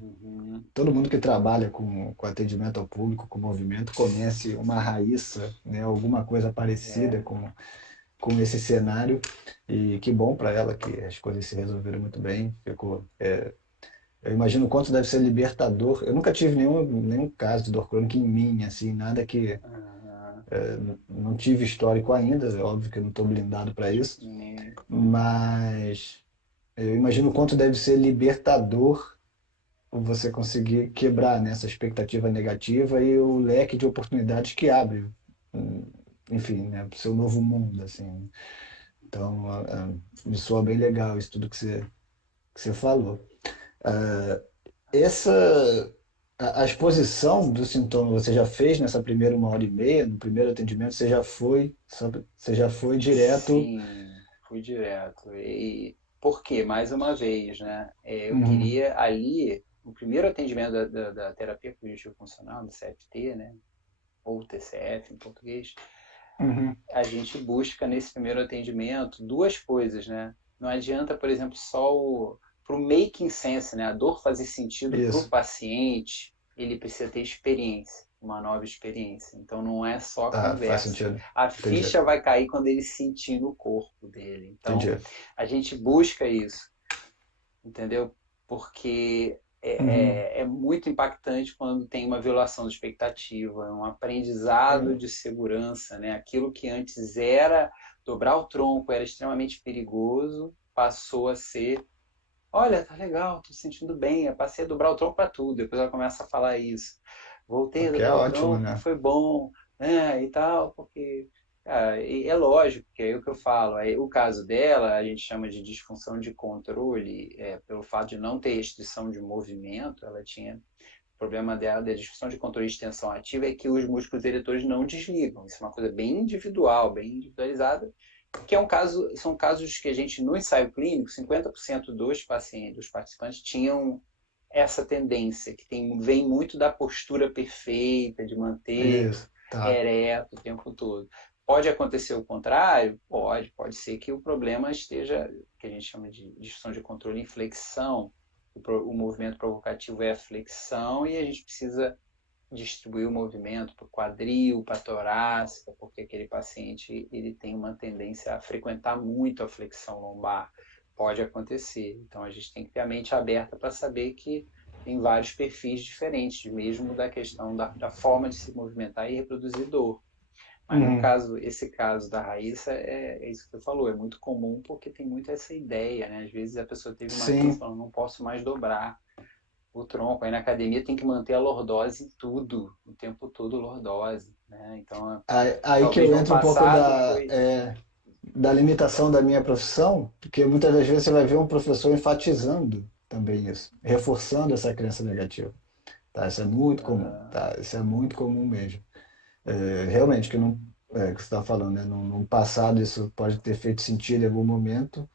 uhum, todo mundo que trabalha com atendimento ao público, com movimento, conhece uma Raíssa, né? Alguma coisa parecida é, com esse cenário. E que bom para ela que as coisas se resolveram muito bem. Eu imagino o quanto deve ser libertador. Eu nunca tive nenhum caso de dor crônica em mim, assim, nada que ah, não tive histórico ainda. É óbvio que eu não estou blindado para isso, e- mas eu imagino o quanto deve ser libertador você conseguir quebrar nessa expectativa negativa e o leque de oportunidades que abre, hum, enfim, né, para o seu novo mundo, assim. Então, me soa bem legal isso tudo que você falou. Ah, essa a exposição do sintoma você já fez nessa primeira 1 hora e meia, no primeiro atendimento, você já foi direto. sim, fui direto. E por quê? Mais uma vez, né? Eu Uhum, queria ali, o primeiro atendimento da terapia cognitivo funcional, do CFT, né? Ou TCF em português, uhum, a gente busca nesse primeiro atendimento duas coisas, né? Não adianta, por exemplo, só para o making sense, né? A dor fazer sentido para o isso, paciente, ele precisa ter experiência, uma nova experiência. Então não é só tá, faz conversa. sentido. A Entendi, ficha vai cair quando ele sentir no corpo dele. Então entendi. a gente busca isso, entendeu? Porque Uhum. é muito impactante quando tem uma violação de expectativa, um aprendizado É, de segurança, né? Aquilo que antes era dobrar o tronco, era extremamente perigoso, passou a ser, olha, tá legal, tô sentindo bem, eu passei a dobrar o tronco para tudo. Depois ela começa a falar isso. Voltei a que é dobrar o ótimo, tronco, né? foi bom, né? E tal, porque e é lógico, que é o que eu falo. O caso dela, a gente chama de disfunção de controle, pelo fato de não ter restrição de movimento, ela tinha. O problema dela, da disfunção de controle de extensão ativa, é que os músculos eretores não desligam. Isso é uma coisa bem individual, bem individualizada, que são casos que a gente, no ensaio clínico, 50% dos pacientes, dos participantes tinham essa tendência, que vem muito da postura perfeita, de manter Isso, tá. ereto o tempo todo. Pode acontecer o contrário? Pode ser que o problema esteja, que a gente chama de disfunção de controle em flexão, o movimento provocativo é a flexão e a gente precisa distribuir o movimento para o quadril, para a torácica, porque aquele paciente ele tem uma tendência a frequentar muito a flexão lombar. Pode acontecer. Então a gente tem que ter a mente aberta para saber que tem vários perfis diferentes, mesmo da questão da forma de se movimentar e reproduzir dor. Mas no Uhum. caso, esse caso da Raíssa é isso que você falou, é muito comum porque tem muito essa ideia, né? Às vezes a pessoa teve uma crise Sim. falando, não posso mais dobrar o tronco. Aí na academia tem que manter a lordose em tudo, o tempo todo lordose, né? Então, Aí que talvez eu no entro um pouco passado foi. da limitação da minha profissão, porque muitas das vezes você vai ver um professor enfatizando também isso, reforçando essa crença negativa. Tá? Isso é muito comum, Uh, tá? Isso é muito comum mesmo. Realmente, que não, que você está falando, né? No passado isso pode ter feito sentido em algum momento.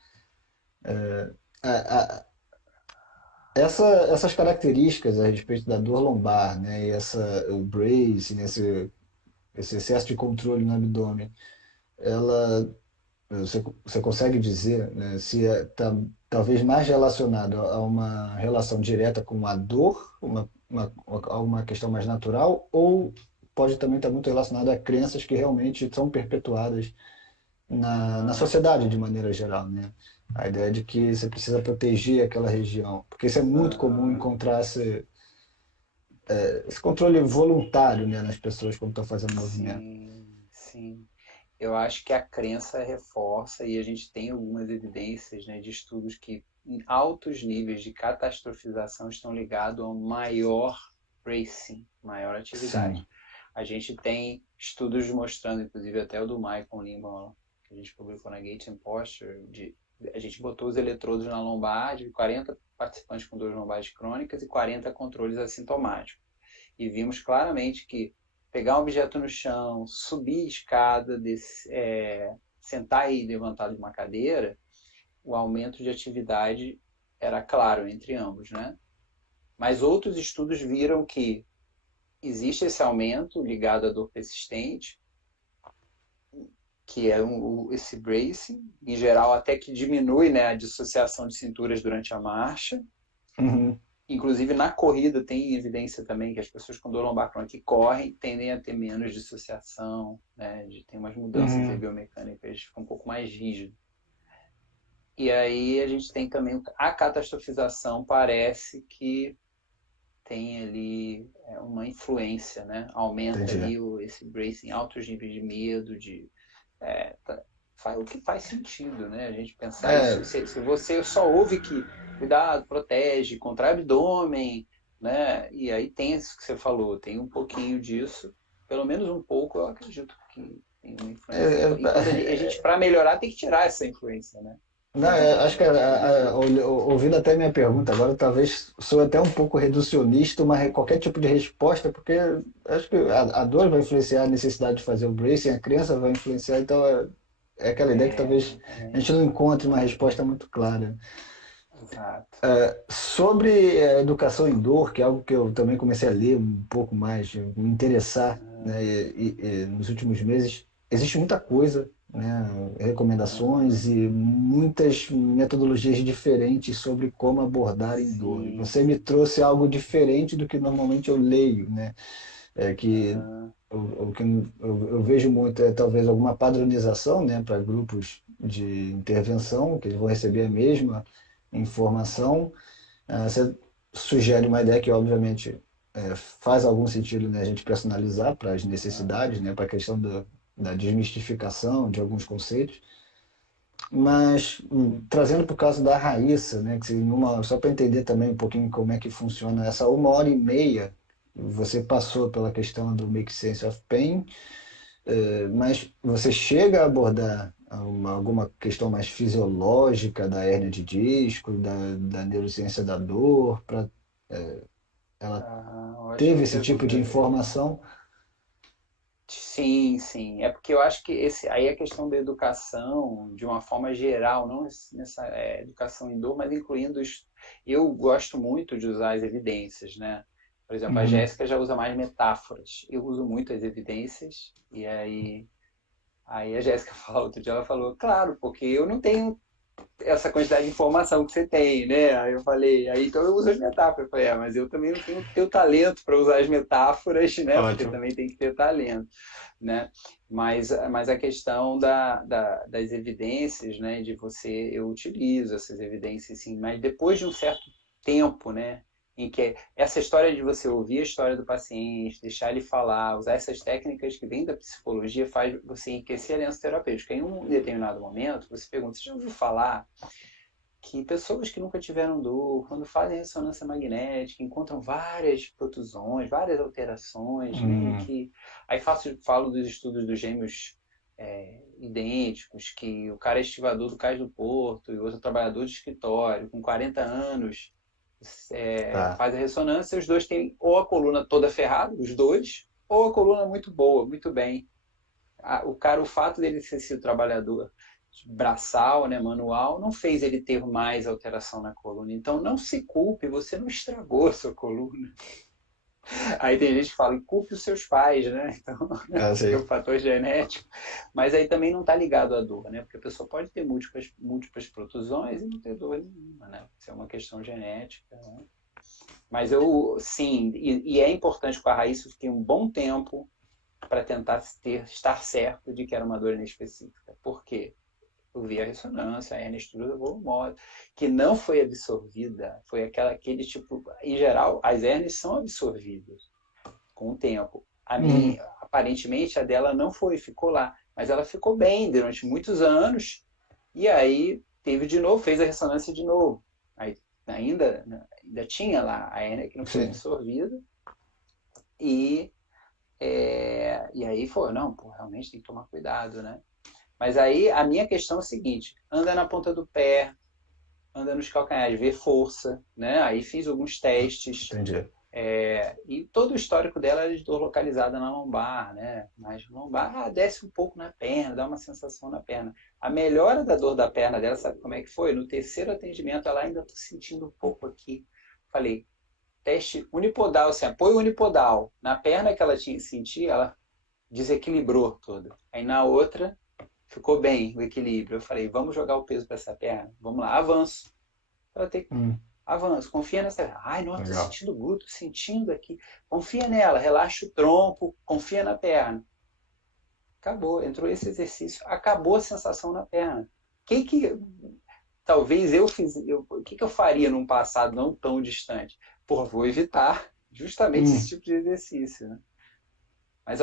A- a- essas características a respeito da dor lombar, né? E o brace, né? Esse excesso de controle no abdômen, ela você consegue dizer, né, se está talvez mais relacionado a uma relação direta com a dor, alguma questão mais natural, ou pode também estar muito relacionado a crenças que realmente são perpetuadas na sociedade de maneira geral, né? A ideia de que você precisa proteger aquela região, porque isso é muito comum Aham. encontrar esse controle voluntário, né, nas pessoas quando estão fazendo movimento. Sim, sim. Eu acho que a crença reforça e a gente tem algumas evidências, né, de estudos que em altos níveis de catastrofização estão ligados a um maior bracing, maior atividade. Sim. A gente tem estudos mostrando, inclusive até o do Michael Lehman, que a gente publicou na Gait and Posture, a gente botou os eletrodos na lombar de 40 participantes com dores lombares crônicas e 40 controles assintomáticos. E vimos claramente que pegar um objeto no chão, subir a escada, sentar e levantar de uma cadeira, o aumento de atividade era claro entre ambos, né? Mas outros estudos viram que existe esse aumento ligado à dor persistente, que é esse bracing, em geral até que diminui, né, a dissociação de cinturas durante a marcha. Uhum. Inclusive na corrida tem evidência também que as pessoas com dor lombar crônica que correm tendem a ter menos dissociação, né, tem umas mudanças Uhum. biomecânicas, fica um pouco mais rígido. E aí a gente tem também a catastrofização, parece que tem ali uma influência, né? Aumenta Entendi. ali esse bracing, altos níveis de medo, é, o que faz sentido, né? A gente pensar É, isso, se você só ouve que cuidado, protege, contrai abdômen, né? E aí tem isso que você falou, tem um pouquinho disso, pelo menos um pouco, eu acredito que tem uma influência. E quando a gente para melhorar, tem que tirar essa influência, né? não, acho que ouvindo até minha pergunta agora, talvez sou até um pouco reducionista, qualquer tipo de resposta, porque acho que a dor vai influenciar a necessidade de fazer o bracing, a criança vai influenciar, então é aquela ideia que talvez a gente Exatamente. não encontre uma resposta muito clara. Exato. Sobre educação em dor, que é algo que eu também comecei a ler um pouco mais, me interessar, né, nos últimos meses, existe muita coisa, né, recomendações e muitas metodologias diferentes sobre como abordar em dor. E Sim. você me trouxe algo diferente do que normalmente eu leio, né, que Aham. o que eu vejo muito é talvez alguma padronização, né, para grupos de intervenção, que eles vão receber a mesma informação. Você sugere uma ideia que, obviamente, faz algum sentido, né, a gente personalizar para as necessidades, né, para a questão da desmistificação de alguns conceitos. Mas, trazendo para o caso da Raíssa, né, só para entender também um pouquinho como é que funciona essa 1 hora e meia, você passou pela questão do Make Sense of Pain, mas você chega a abordar alguma questão mais fisiológica da hérnia de disco, da neurociência da dor, ela teve Ótima esse tipo de pergunta. informação? Sim, sim. É porque eu acho que esse aí é a questão da educação de uma forma geral, não nessa educação em dor, mas incluindo eu gosto muito de usar as evidências, né? Por exemplo, a Uhum. Jéssica já usa mais metáforas. Eu uso muito as evidências e aí a Jéssica falou outro dia, ela falou, claro, porque eu não tenho essa quantidade de informação que você tem, né? Aí eu falei, aí então eu uso as metáforas. Eu falei, mas eu também não tenho o teu talento para usar as metáforas, né? Porque Ótimo. também tem que ter talento, né? Mas a questão das evidências, né? De você, eu utilizo essas evidências, sim, mas depois de um certo tempo, né? Em que essa história de você ouvir a história do paciente, deixar ele falar, usar essas técnicas que vêm da psicologia, faz você enriquecer a aliança terapêutica. Em um determinado momento, você pergunta: você já ouviu falar que pessoas que nunca tiveram dor, quando fazem ressonância magnética, encontram várias protusões, várias alterações, né? E Hum, que aí falo dos estudos dos gêmeos idênticos, que o cara é estivador do Cais do Porto e outro trabalhador de escritório, com 40 anos, tá. faz a ressonância, os dois têm ou a coluna toda ferrada, os dois, ou a coluna muito boa, muito bem. O fato dele ter sido trabalhador braçal, né, manual, não fez ele ter mais alteração na coluna. Então não se culpe, você não estragou a sua coluna. Aí tem gente que fala, culpe os seus pais, né? Então, porque é Sei. o fator genético. Mas aí também não está ligado à dor, né? Porque a pessoa pode ter múltiplas protusões e não ter dor nenhuma, né? Isso é uma questão genética. Né? Mas sim, e é importante com a Raíssa, eu fiquei um bom tempo para tentar estar certo de que era uma dor inespecífica. Por quê? Eu vi a ressonância, a hernia extrusa volumosa, que não foi absorvida, foi aquele tipo, em geral, as hernias são absorvidas com o tempo. A Uhum. minha, aparentemente, a dela não foi, ficou lá, mas ela ficou bem durante muitos anos, e aí teve de novo, fez a ressonância de novo. Aí ainda tinha lá a hernia que não foi Sim. absorvida, e, e aí foi, não, pô, realmente tem que tomar cuidado, né? Mas aí a minha questão é a seguinte: anda na ponta do pé, anda nos calcanhares, vê força, né? Aí fiz alguns testes, Entendi. e todo o histórico dela é de dor localizada na lombar, né? Mas lombar, desce um pouco na perna, dá uma sensação na perna. A melhora da dor da perna dela, sabe como é que foi? No terceiro atendimento, ela ainda tô sentindo um pouco aqui. Falei, teste unipodal, assim, apoio unipodal. Na perna que ela tinha que sentir, ela desequilibrou toda. Aí na outra, ficou bem o equilíbrio. Eu falei, vamos jogar o peso para essa perna? Vamos lá, avanço. Ela tem Hum, avanço, confia nessa perna. Ai, não, tô legal. sentindo glúteo, sentindo aqui. Confia nela, relaxa o tronco, confia na perna. Acabou, entrou esse exercício, acabou a sensação na perna. Que talvez eu fiz, o que eu faria num passado não tão distante? Pô, vou evitar justamente esse Hum. tipo de exercício, né? Mas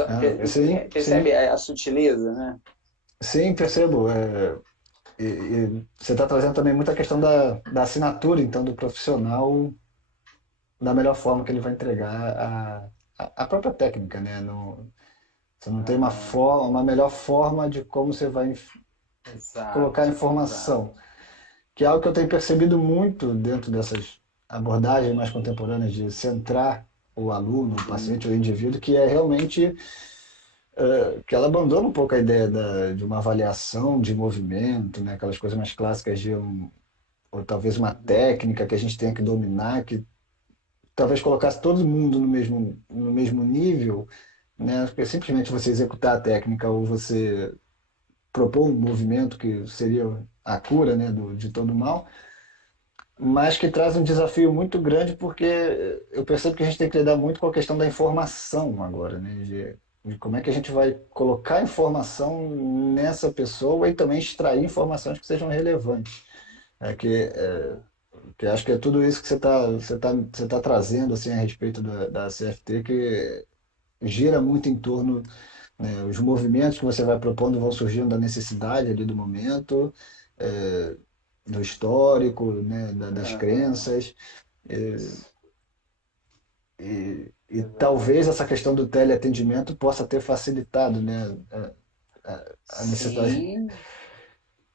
Sim, percebe sim. a sutileza, né? Sim, percebo. E você está trazendo também muita questão da assinatura, então, do profissional da melhor forma que ele vai entregar a própria técnica, né? Você não tem Aham. uma melhor forma de como você vai colocar a Exato, exato. informação, que é algo que eu tenho percebido muito dentro dessas abordagens mais contemporâneas de centrar o aluno, o Uhum. paciente, o indivíduo, que é realmente que ela abandona um pouco a ideia de uma avaliação de movimento, né? Aquelas coisas mais clássicas de ou talvez uma Uhum. técnica que a gente tenha que dominar, que talvez colocasse todo mundo no mesmo nível, né? Porque simplesmente você executar a técnica ou você propor um movimento que seria a cura, né, de todo mal, mas que traz um desafio muito grande porque eu percebo que a gente tem que lidar muito com a questão da informação agora, né, de como é que a gente vai colocar informação nessa pessoa e também extrair informações que sejam relevantes. É que acho que é tudo isso que você tá trazendo assim, a respeito da CFT, que gira muito em torno, né, os movimentos que você vai propondo vão surgindo da necessidade ali do momento, é, do histórico, né, das Aham. crenças, Isso, e talvez exatamente. essa questão do teleatendimento possa ter facilitado, né, a necessidade, Sim,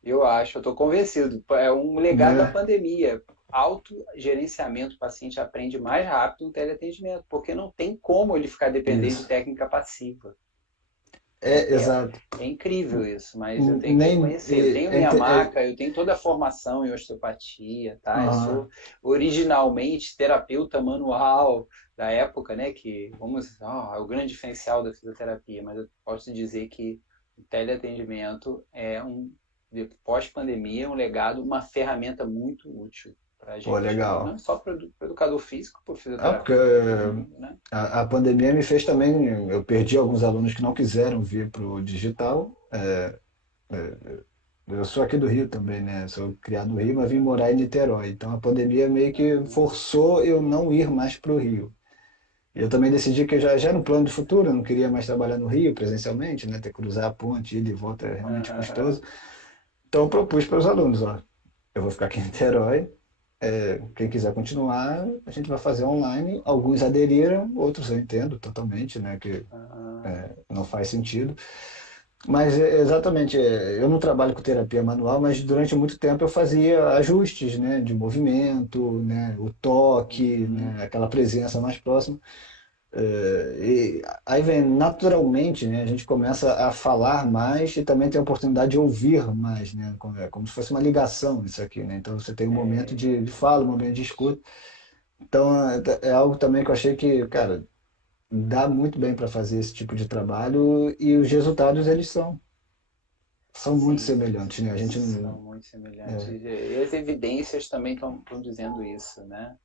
eu acho, eu estou convencido. É um legado da né? pandemia. Autogerenciamento, o paciente aprende mais rápido no teleatendimento, porque não tem como ele ficar dependendo de Isso. técnica passiva. É, exato. É incrível isso, mas eu tenho que Nem, reconhecer. Eu tenho minha é, marca, eu tenho toda a formação em osteopatia, tá? Eu aham. sou originalmente terapeuta manual da época, né? Que, vamos, é o grande diferencial da fisioterapia, mas eu posso dizer que o teleatendimento pós-pandemia, é um legado, uma ferramenta muito útil para a Pô, gente, né? legal. Não só para o educador físico, para o Porque fisioterapeuta, para todo mundo, né? a pandemia me fez também. Eu perdi alguns alunos que não quiseram vir para o digital. Eu sou aqui do Rio também, né? Sou criado no Rio, mas vim morar em Niterói. Então a pandemia meio que Uhum. forçou eu não ir mais para o Rio. E eu também decidi que já era um plano de futuro, eu não queria mais trabalhar no Rio presencialmente, né? Ter que cruzar a ponte, ida e volta é realmente custoso. Então eu propus para os alunos, ó, eu vou ficar aqui em Niterói, quem quiser continuar, a gente vai fazer online. Alguns aderiram, outros eu entendo totalmente, né? Que não faz sentido. Mas exatamente, eu não trabalho com terapia manual, mas durante muito tempo eu fazia ajustes, né, de movimento, né, o toque, Uhum. né, aquela presença mais próxima. E aí vem naturalmente, né, a gente começa a falar mais e também tem a oportunidade de ouvir mais, né, como se fosse uma ligação isso aqui, né. Então você tem um momento de fala, um momento de escuta. Então é algo também que eu achei que, cara, dá muito bem para fazer esse tipo de trabalho e os resultados eles são muito Sim, semelhantes, né? A gente são muito semelhantes. E as evidências também estão dizendo isso, né?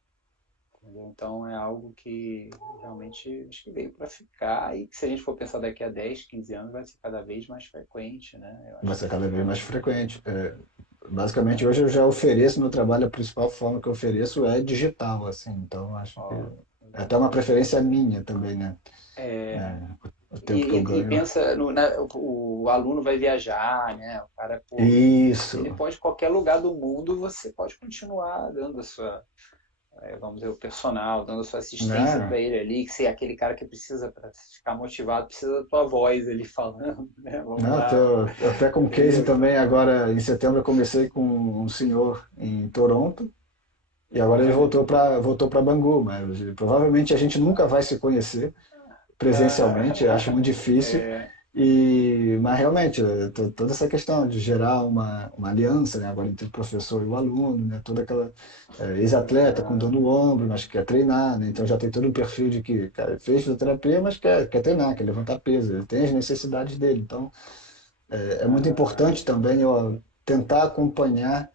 Entendeu? Então é algo que realmente acho que veio para ficar e que se a gente for pensar daqui a 10, 15 anos vai ser cada vez mais frequente, né? Eu Vai acho ser que cada vez mais frequente. Basicamente, hoje eu já ofereço, meu trabalho, a principal forma que eu ofereço é digital, assim, então acho que ó, é até uma preferência minha também, né? é, É, o tempo que eu e ganho. pensa o aluno vai viajar, né? O cara, pô, ele Isso. pode qualquer lugar do mundo, você pode continuar dando a sua, vamos dizer, o personal, dando a sua assistência Né? para ele ali, que se é aquele cara que precisa para ficar motivado, precisa da tua voz ali falando, né? Vamos Não, lá, eu até como case entendeu? também, Então, agora em setembro eu comecei com um senhor em Toronto e agora ele olha, voltou para Bangu, mas provavelmente a gente nunca vai se conhecer presencialmente, eu acho muito difícil. é, Mas realmente, toda essa questão de gerar uma aliança, né, agora entre o professor e o aluno, né, toda aquela ex-atleta com dor no ombro, mas quer treinar, né, então já tem todo um perfil de que, cara, fez fisioterapia, mas quer treinar, quer levantar peso, ele tem as necessidades dele. Então, é muito ah, importante também eu tentar acompanhar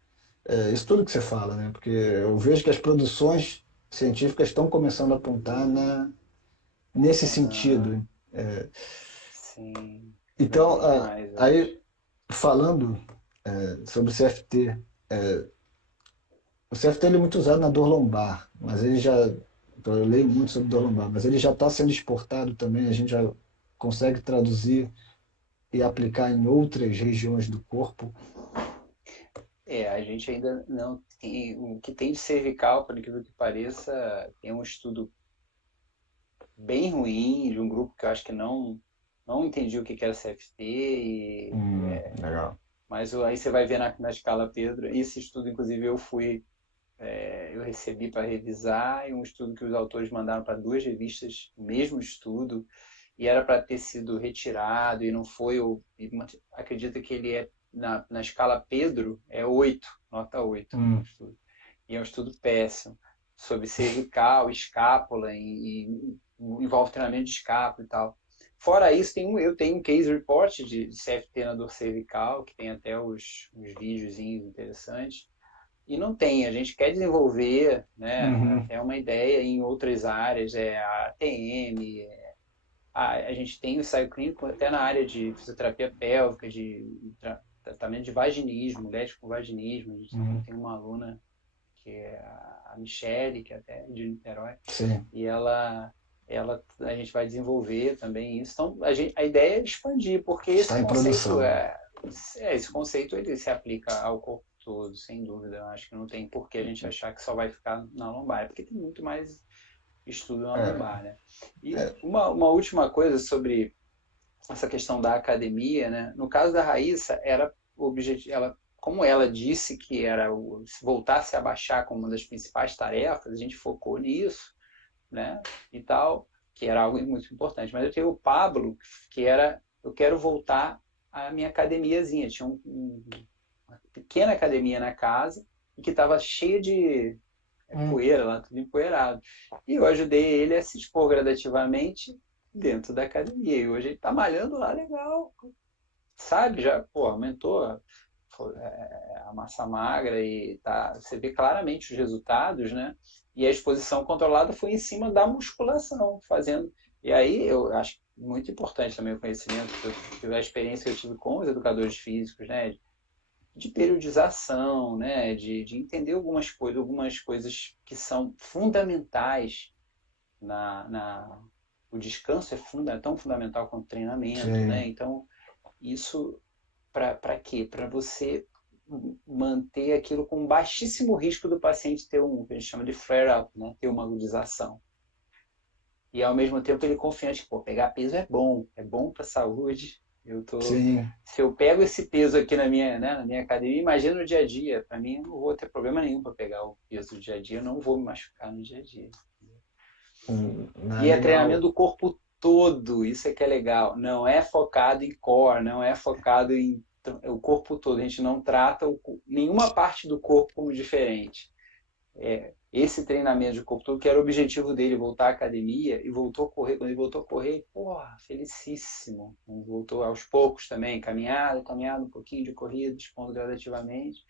isso tudo que você fala, né, porque eu vejo que as produções científicas estão começando a apontar nesse aham, sentido. É, sim, cada então, vez mais, eu acho. aí falando sobre o CFT, o CFT ele é muito usado na dor lombar, mas ele já, eu leio muito sobre dor lombar, mas ele já está sendo exportado também, a gente já consegue traduzir e aplicar em outras regiões do corpo. A gente ainda não tem, o que tem de cervical, por incrível que pareça, tem um estudo bem ruim de um grupo que eu acho que não entendi o que era CFT, Legal. mas aí você vai ver na escala Pedro, esse estudo inclusive eu recebi para revisar, e um estudo que os autores mandaram para duas revistas, o mesmo estudo, e era para ter sido retirado, e não foi, acredita que ele é, na escala Pedro, é 8 nota 8 o Hum, estudo. E é um estudo péssimo, sobre cervical, escápula, e envolve treinamento de escápula e tal. Fora isso, eu tenho um case report de CFT na dor cervical, que tem até os videozinhos interessantes, e não tem, a gente quer desenvolver, né, uhum, até uma ideia em outras áreas, a ATM, a gente tem o ensaio clínico até na área de fisioterapia pélvica, de tratamento de vaginismo, mulheres com vaginismo. A gente uhum, tem uma aluna que é a Michele, que é até de Niterói, sim, e a gente vai desenvolver também isso. Então, a ideia é expandir, porque está em produção. esse conceito ele se aplica ao corpo todo, sem dúvida. Eu acho que não tem por que a gente achar que só vai ficar na lombar, porque tem muito mais estudo na É, lombar, né? E é, uma última coisa sobre essa questão da academia, né? No caso da Raíssa, era o objetivo, como ela disse que era voltar a se abaixar como uma das principais tarefas, a gente focou nisso, né? E tal, que era algo muito importante. Mas eu tenho o Pablo, que era, eu quero voltar à minha academiazinha. Tinha uma pequena academia na casa e que estava cheia de hum, poeira lá, tudo empoeirado. E eu ajudei ele a se expor gradativamente dentro da academia. E hoje ele tá malhando lá legal, sabe? Já, pô, aumentou a massa magra e tá, você vê claramente os resultados, né? E a exposição controlada foi em cima da musculação, fazendo. E aí eu acho muito importante também o conhecimento, a experiência que eu tive com os educadores físicos, né? De periodização, né? De entender algumas coisas que são fundamentais o descanso é tão fundamental quanto o treinamento, né? sim, Então, isso para quê? Para você manter aquilo com baixíssimo risco do paciente ter que a gente chama de flare-up, né? Ter uma agudização. E ao mesmo tempo ele confiante que, pô, pegar peso é bom para a saúde. Eu tô, sim. se eu pego esse peso aqui na minha academia, imagina no dia a dia. Para mim, eu não vou ter problema nenhum para pegar o peso do dia a dia, eu não vou me machucar no dia a dia. Não, E é treinamento legal. do corpo todo, isso é que é legal. Não é focado em core, não é focado em o corpo todo. A gente não trata nenhuma parte do corpo como diferente. Esse treinamento de corpo todo, que era o objetivo dele, voltar à academia, e voltou a correr. Quando ele voltou a correr, porra, felicíssimo. Voltou aos poucos também, caminhada, um pouquinho de corrida, expondo gradativamente,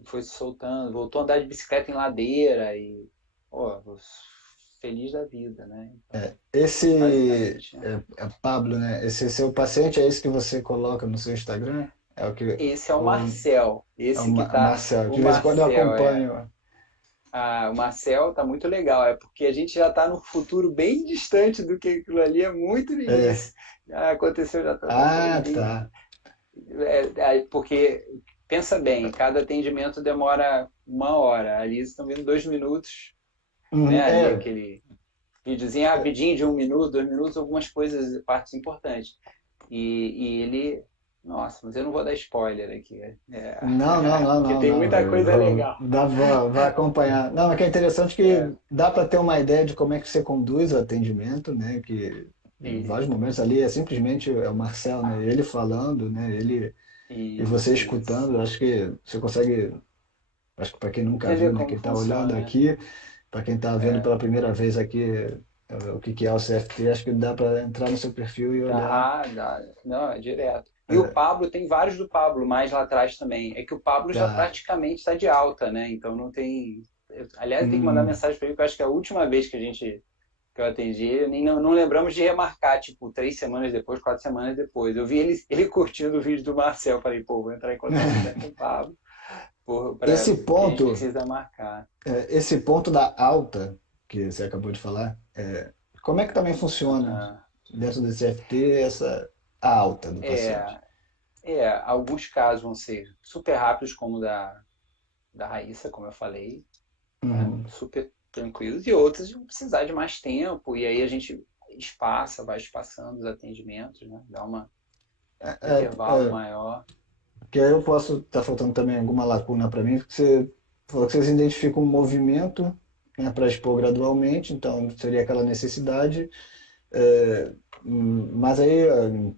e foi se soltando. Voltou a andar de bicicleta em ladeira, Pô, feliz da vida, né? Então, Esse basicamente, é Pablo, né? Esse seu paciente é esse que você coloca no seu Instagram? É o que esse é o ou Marcel. é o Esse que tá. Marcel? O De vez em quando eu Marcel é. acompanho. O Marcel tá muito legal. É porque a gente já tá no futuro bem distante do que aquilo ali é muito no É. início. Já aconteceu, já tá Ah, bem. tá. Porque, pensa bem, cada atendimento demora 1 hora. Ali estão vindo 2 minutos, né? Ali É, aquele videozinho rapidinho de 1 minuto, 2 minutos, algumas coisas, partes importantes. E ele. Nossa, mas eu não vou dar spoiler aqui. não, não, não, Porque não, tem não. muita coisa legal. Vai acompanhar. Não, mas que é interessante É, que dá para ter uma ideia de como é que você conduz o atendimento, né? Que em e, vários momentos ali é simplesmente o Marcel, né? Ele falando, né? Ele e você isso. escutando. Acho que você consegue. Acho que para quem nunca Entender viu, né? como Quem está olhando funciona. aqui, para quem está vendo É, pela primeira vez aqui o que que é o CFT, acho que dá para entrar no seu perfil e olhar. dá. Não, é direto. E o É, Pablo, tem vários do Pablo mais lá atrás também. É que o Pablo já tá. praticamente está de alta, né? Então não tem. Aliás, eu tenho que mandar Hum, mensagem para ele, porque eu acho que é a última vez que eu atendi ele, nem não lembramos de remarcar, tipo, 3 semanas depois, 4 semanas depois. Eu vi ele curtindo o vídeo do Marcel, falei, pô, vou entrar em contato até com o Pablo, esse porque a gente ponto. precisa marcar. Esse ponto da alta que você acabou de falar, como é que também funciona Ah, dentro do CFT a alta do paciente? é, alguns casos vão ser super rápidos, como o da Raíssa, como eu falei, né? Uhum. Super tranquilos, e outros vão precisar de mais tempo, e aí a gente vai espaçando os atendimentos, né? Dá um É, intervalo maior. que aí eu posso estar faltando também alguma lacuna para mim, porque você falou que vocês identificam um movimento, né, para expor gradualmente, então seria aquela necessidade, é, mas aí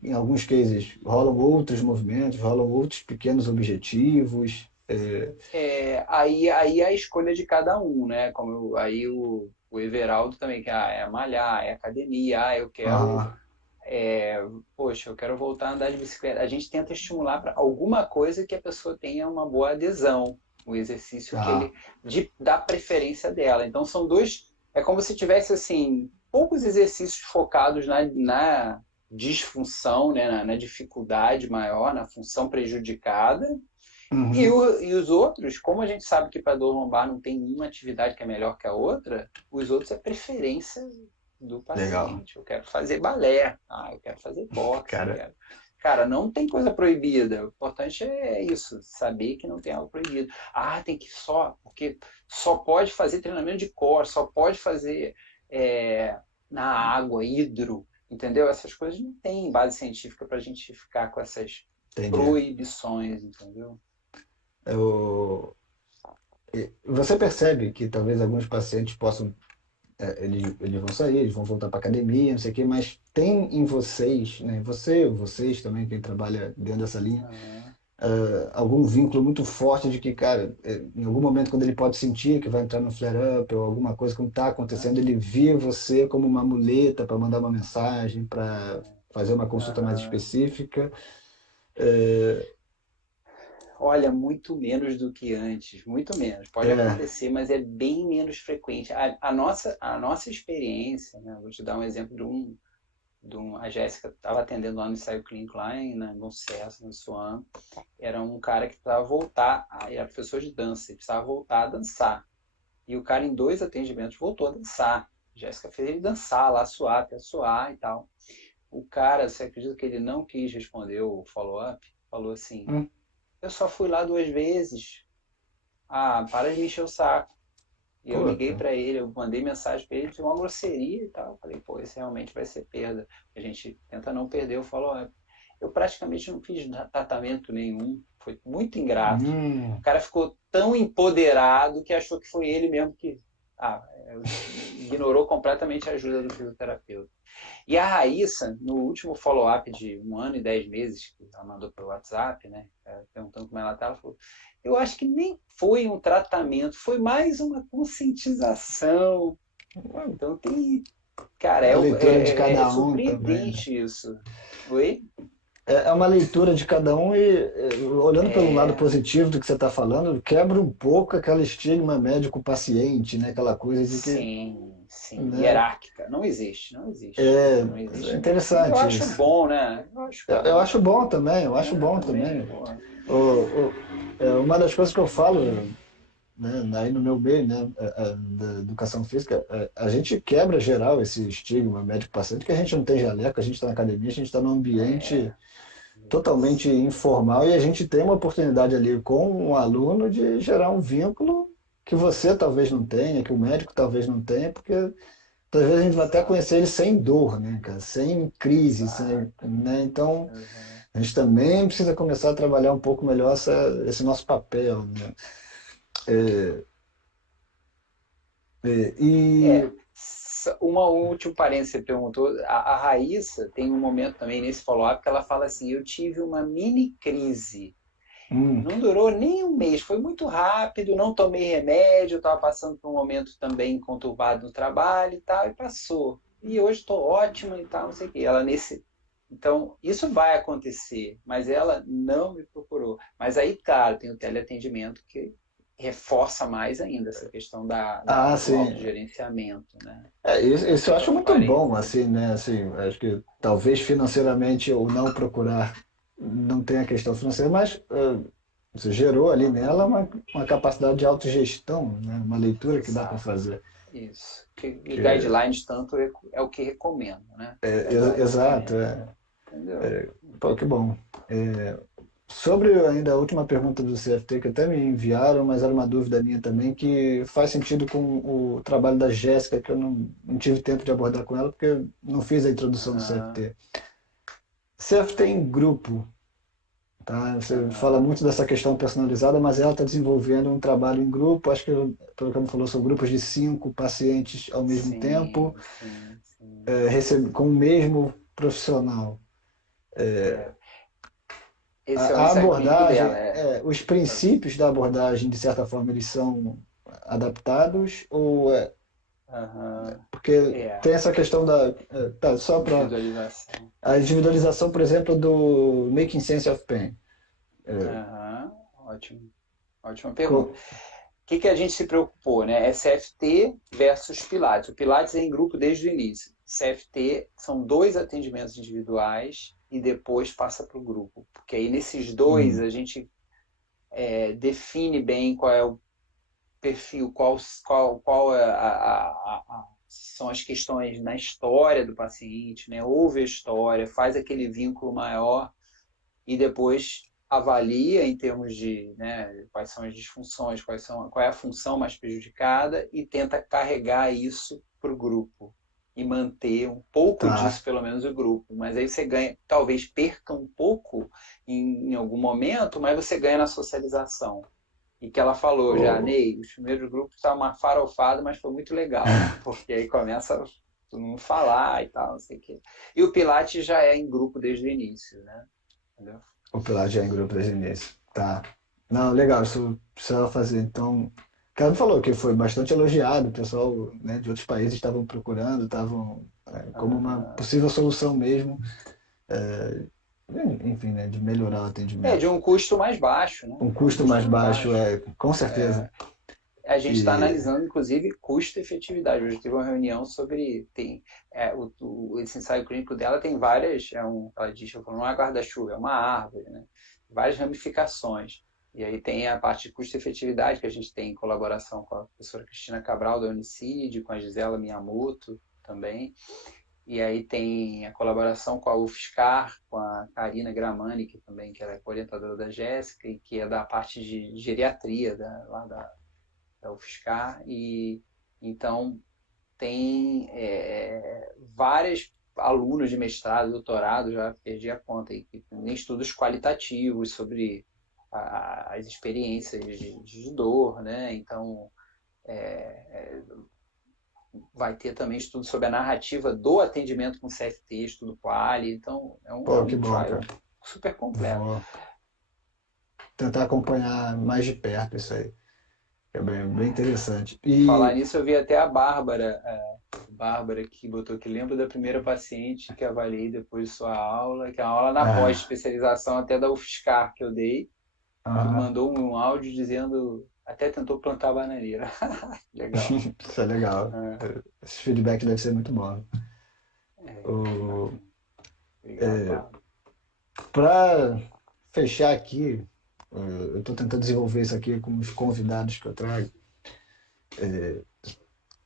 em alguns cases rolam outros movimentos, rolam outros pequenos objetivos. Aí é a escolha de cada um, né? Aí o Everaldo também, que é malhar, é academia, eu quero, Aham, poxa, eu quero voltar a andar de bicicleta. A gente tenta estimular para alguma coisa que a pessoa tenha uma boa adesão, o exercício que ah, ele dá preferência dela. Então são dois, é como se tivesse assim poucos exercícios focados na disfunção, né? Na dificuldade maior, na função prejudicada, uhum, e os outros, como a gente sabe que para dor lombar não tem nenhuma atividade que é melhor que a outra, os outros é preferência do legal. paciente. Eu quero fazer balé, eu quero fazer boxe, eu Cara, quero. Cara, não tem coisa proibida. O importante é isso, saber que não tem algo proibido. Tem que porque só pode fazer treinamento de core, só pode fazer na água, hidro, entendeu? Essas coisas não tem base científica para a gente ficar com essas entendi. proibições, entendeu? Você percebe que talvez alguns pacientes possam, eles vão sair, eles vão voltar para academia, não sei o quê, mas tem em vocês, né, vocês também, quem trabalha dentro dessa linha, Ah, algum vínculo muito forte de que, cara, em algum momento quando ele pode sentir que vai entrar no flare-up ou alguma coisa como está acontecendo, ele via você como uma muleta para mandar uma mensagem, para fazer uma consulta mais aham. específica. É, Olha, muito menos do que antes, muito menos. Pode é, acontecer, mas é bem menos frequente. A nossa experiência, né? Vou te dar um exemplo a Jéssica estava atendendo lá no ensaio clínico, lá no CES, no Swan. Era um cara que precisava voltar, era professor de dança, ele precisava voltar a dançar. E o cara, em 2 atendimentos, voltou a dançar. A Jéssica fez ele dançar lá, suar, até suar e tal. O cara, você acredita que ele não quis responder o follow-up? Falou assim: hum, eu só fui lá 2 vezes. Para de me encher o saco. E eu liguei puta, para ele, eu mandei mensagem para ele, foi uma grosseria e tal. Eu falei, pô, isso realmente vai ser perda. A gente tenta não perder o follow-up. Eu praticamente não fiz tratamento nenhum, foi muito ingrato. O hum, cara ficou tão empoderado que achou que foi ele mesmo que ignorou completamente a ajuda do fisioterapeuta. E a Raíssa, no último follow-up de 1 ano e 10 meses, que ela mandou pelo WhatsApp, né, perguntando como ela estava, ela falou: eu acho que nem foi um tratamento, foi mais uma conscientização. Então tem. Cara, a leitura de é cada um também, né? surpreendente isso. Oi? é uma leitura de cada um e, olhando pelo lado É, positivo do que você está falando, quebra um pouco aquele estigma médico-paciente, né? Aquela coisa de que, sim, sim, né? hierárquica. Não existe, não existe. É, Não é existe mesmo. E eu interessante acho isso. bom, né? Eu acho Eu bom. acho bom também, eu acho É, eu bom também, também. pô. Uma das coisas que eu falo, né, aí no meu meio, né, da educação física, a gente quebra geral esse estigma médico-paciente, que a gente não tem jaleco, a gente está na academia, a gente está num ambiente É, totalmente isso. informal e a gente tem uma oportunidade ali com um aluno de gerar um vínculo que você talvez não tenha, que o médico talvez não tenha, porque talvez a gente vai até Exato, conhecer ele sem dor, né, cara, sem crise, sem, exato, né, então exato. a gente também precisa começar a trabalhar um pouco melhor esse nosso papel, né? E É, uma última parênteses, você perguntou, a Raíssa tem um momento também nesse follow-up que ela fala assim, eu tive uma mini crise. hum, Não durou nem um mês, foi muito rápido, não tomei remédio, estava passando por um momento também conturbado no trabalho e tal, e passou. E hoje estou ótima e tal, não sei o quê. Ela nesse. Então, isso vai acontecer, mas ela não me procurou. Mas aí, claro, tem o teleatendimento que reforça mais ainda essa questão do sim. autogerenciamento, né? Isso Dessa eu acho muito bom, transparência. assim, né? Assim, acho que talvez financeiramente ou não procurar não tem a questão financeira, mas você gerou ali nela Uhum. uma capacidade de autogestão, né? Uma leitura que dá para Exato. fazer. Isso. E Que guidelines tanto é o que recomendo, né? Guidelines exato, recomendo. Entendeu? pô, que bom. É, sobre ainda a última pergunta do CFT, que até me enviaram, mas era uma dúvida minha também, que faz sentido com o trabalho da Jéssica, que eu não tive tempo de abordar com ela, porque eu não fiz a introdução do Aham, CFT. CFT em grupo, tá? Você fala aham. muito dessa questão personalizada, mas ela está desenvolvendo um trabalho em grupo, acho que, pelo que ela me falou, são grupos de 5 pacientes ao mesmo tempo, Sim, sim, sim. com o mesmo profissional. É. Esse é o A ensaio clínico abordagem, dela, é. os princípios da abordagem, de certa forma, eles são adaptados ou Aham. porque É. tem essa questão tá, só para Individualização. a individualização, por exemplo, do Making Sense of Pain. Aham. Ótimo. Ótima pergunta. Co- O que a gente se preocupou, né? É CFT versus Pilates. O Pilates é em grupo desde o início. CFT são 2 atendimentos individuais e depois passa para o grupo. Porque aí nesses dois hum, a gente define bem qual é o perfil, qual é são as questões na história do paciente, né? Ouve a história, faz aquele vínculo maior e depois avalia em termos de, né, quais são as disfunções, qual é a função mais prejudicada e tenta carregar isso para o grupo e manter um pouco tá. disso, pelo menos, o grupo. Mas aí você ganha, talvez perca um pouco em algum momento, mas você ganha na socialização. E que ela falou já, O, Ney, os primeiros grupos estavam uma farofada, mas foi muito legal, porque aí começa todo mundo falar e tal, não sei o quê. E o Pilates já é em grupo desde o início, né? Entendeu? o Pilar já é em grupo desde o início. Tá. Não, legal, isso precisava fazer. Então, o cara me falou que foi bastante elogiado, o pessoal, né, de outros países estavam procurando, estavam como uma Aham. possível solução mesmo, enfim, né, de melhorar o É, de atendimento. um custo mais baixo, né? Um É um custo custo mais mais baixo, baixo. com certeza. A gente está E, analisando, inclusive, custo e efetividade. Hoje teve uma reunião sobre. Esse ensaio clínico dela tem várias. Ela diz, eu falo, não é guarda-chuva, é uma árvore, né? Várias ramificações. E aí tem a parte de custo e efetividade, que a gente tem em colaboração com a professora Cristina Cabral, da Unicid, com a Gisela Miyamoto também. E aí tem a colaboração com a UFSCar, com a Karina Gramani, que também que ela é orientadora da Jéssica, e que é da parte de geriatria lá da UFSCar. E então tem vários alunos de mestrado, doutorado, já perdi a conta, e tem estudos qualitativos sobre as experiências de dor, né? Então vai ter também estudo sobre a narrativa do atendimento com CFT, estudo quali, então é pô, que um bom, cara. trial super completo. Vou tentar acompanhar mais de perto isso aí. É bem interessante. Falar E, nisso, eu vi até a Bárbara Bárbara que botou que lembra da primeira paciente que avaliei depois de sua aula, que é a aula na Ah, pós-especialização até da UFSCar que eu dei, que aham. mandou um áudio dizendo, até tentou plantar bananeira. Legal. Isso é legal. É, Esse feedback deve ser muito bom. que O, bacana. Obrigado, Bárbara. Para fechar aqui, eu estou tentando desenvolver isso aqui com os convidados que eu trago.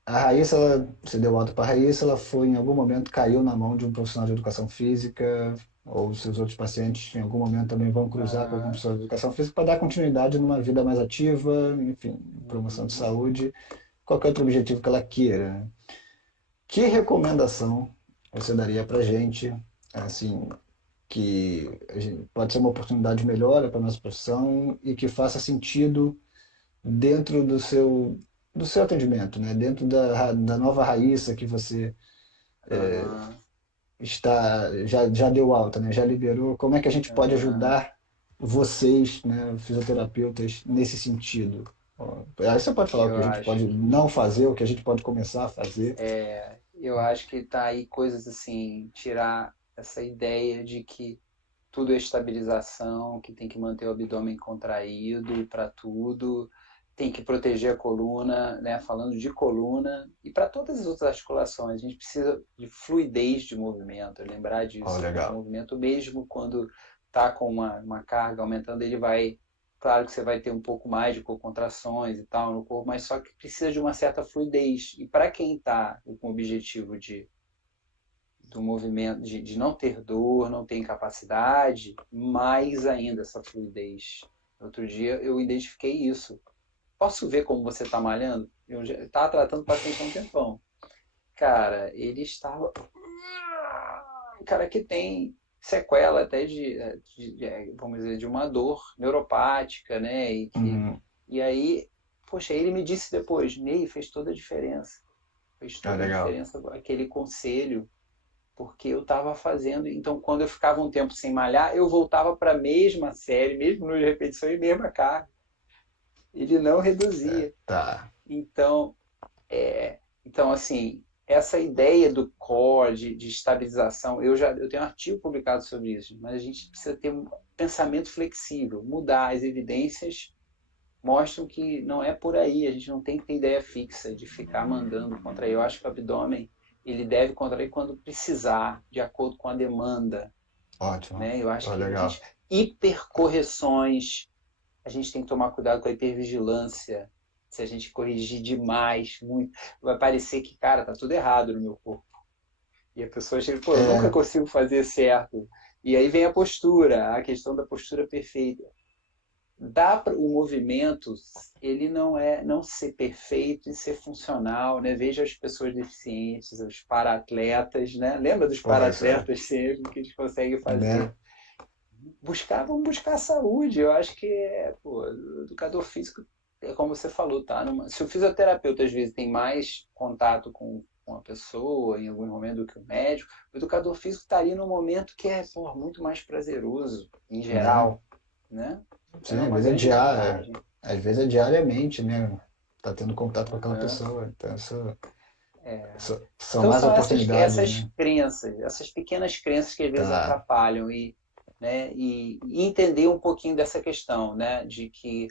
A Raíssa, você deu alta para a Raíssa, ela foi em algum momento, caiu na mão de um profissional de educação física, ou os seus outros pacientes em algum momento também vão cruzar com algum Aham. profissional de educação física para dar continuidade numa vida mais ativa, enfim, promoção de Uhum. saúde, qualquer outro objetivo que ela queira, né? Que recomendação você daria para a gente, assim, que pode ser uma oportunidade de melhora para a nossa profissão e que faça sentido dentro do seu atendimento, né? Dentro da nova Raíssa que você Aham. já deu alta, né? Já liberou. Como é que a gente pode Aham. ajudar vocês, né, fisioterapeutas, nesse sentido? Ó, aí você pode falar o que Eu a gente acho pode que não fazer, o que a gente pode começar a fazer. eu acho que tá aí coisas assim, tirar essa ideia de que tudo é estabilização, que tem que manter o abdômen contraído para tudo, tem que proteger a coluna, né? Falando de coluna e para todas as outras articulações, a gente precisa de fluidez de movimento, lembrar Ó, disso, né? O legal. movimento mesmo quando está com uma carga aumentando, ele vai, claro que você vai ter um pouco mais de contrações e tal no corpo, mas só que precisa de uma certa fluidez. E para quem está com o objetivo de do movimento, de não ter dor, não ter incapacidade, mais ainda essa fluidez. Outro dia eu identifiquei isso. Posso ver como você está malhando? Eu já estava tratando o paciente há um tempão. Cara, ele estava. Cara, que tem sequela até vamos dizer, de uma dor neuropática, né? Uhum. E aí, poxa, ele me disse depois, Ney, fez toda a diferença. Fez Ah, toda a legal. diferença aquele conselho porque eu estava fazendo. Então, quando eu ficava um tempo sem malhar, eu voltava para a mesma série, mesmo número de repetições e mesma carga. Ele não reduzia. Tá. Então, então assim, essa ideia do core, de estabilização, eu tenho um artigo publicado sobre isso, mas a gente precisa ter um pensamento flexível, mudar as evidências mostram que não é por aí, a gente não tem que ter ideia fixa de ficar mandando contrair. Eu acho que o abdômen ele deve contrair quando precisar, de acordo com a demanda, Ótimo. né? Eu acho Ó, que a legal. gente hipercorreções, a gente tem que tomar cuidado com a hipervigilância. Se a gente corrigir demais, muito, vai parecer que, cara, tá tudo errado no meu corpo. E a pessoa chega, pô, eu nunca É, consigo fazer certo. E aí vem a postura, a questão da postura perfeita. O movimento ele não ser perfeito e ser funcional, né? Veja as pessoas deficientes, os para-atletas, né? Lembra dos pô, isso é, para-atletas sempre que eles conseguem né? fazer? Vamos buscar saúde. Eu acho que pô, o educador físico é como você falou, tá? Se o fisioterapeuta às vezes tem mais contato com a pessoa em algum momento do que o médico, o educador físico estaria num momento que é pô, muito mais prazeroso em Né? geral, né? Então Sim, é às uma vezes é grande diário, vantagem. às vezes é diariamente, né? Tá tendo contato com aquela Uhum. pessoa. Então, são Então mais são oportunidades, né? essas pequenas crenças que às vezes Tá. atrapalham né, e entender um pouquinho dessa questão, né, de que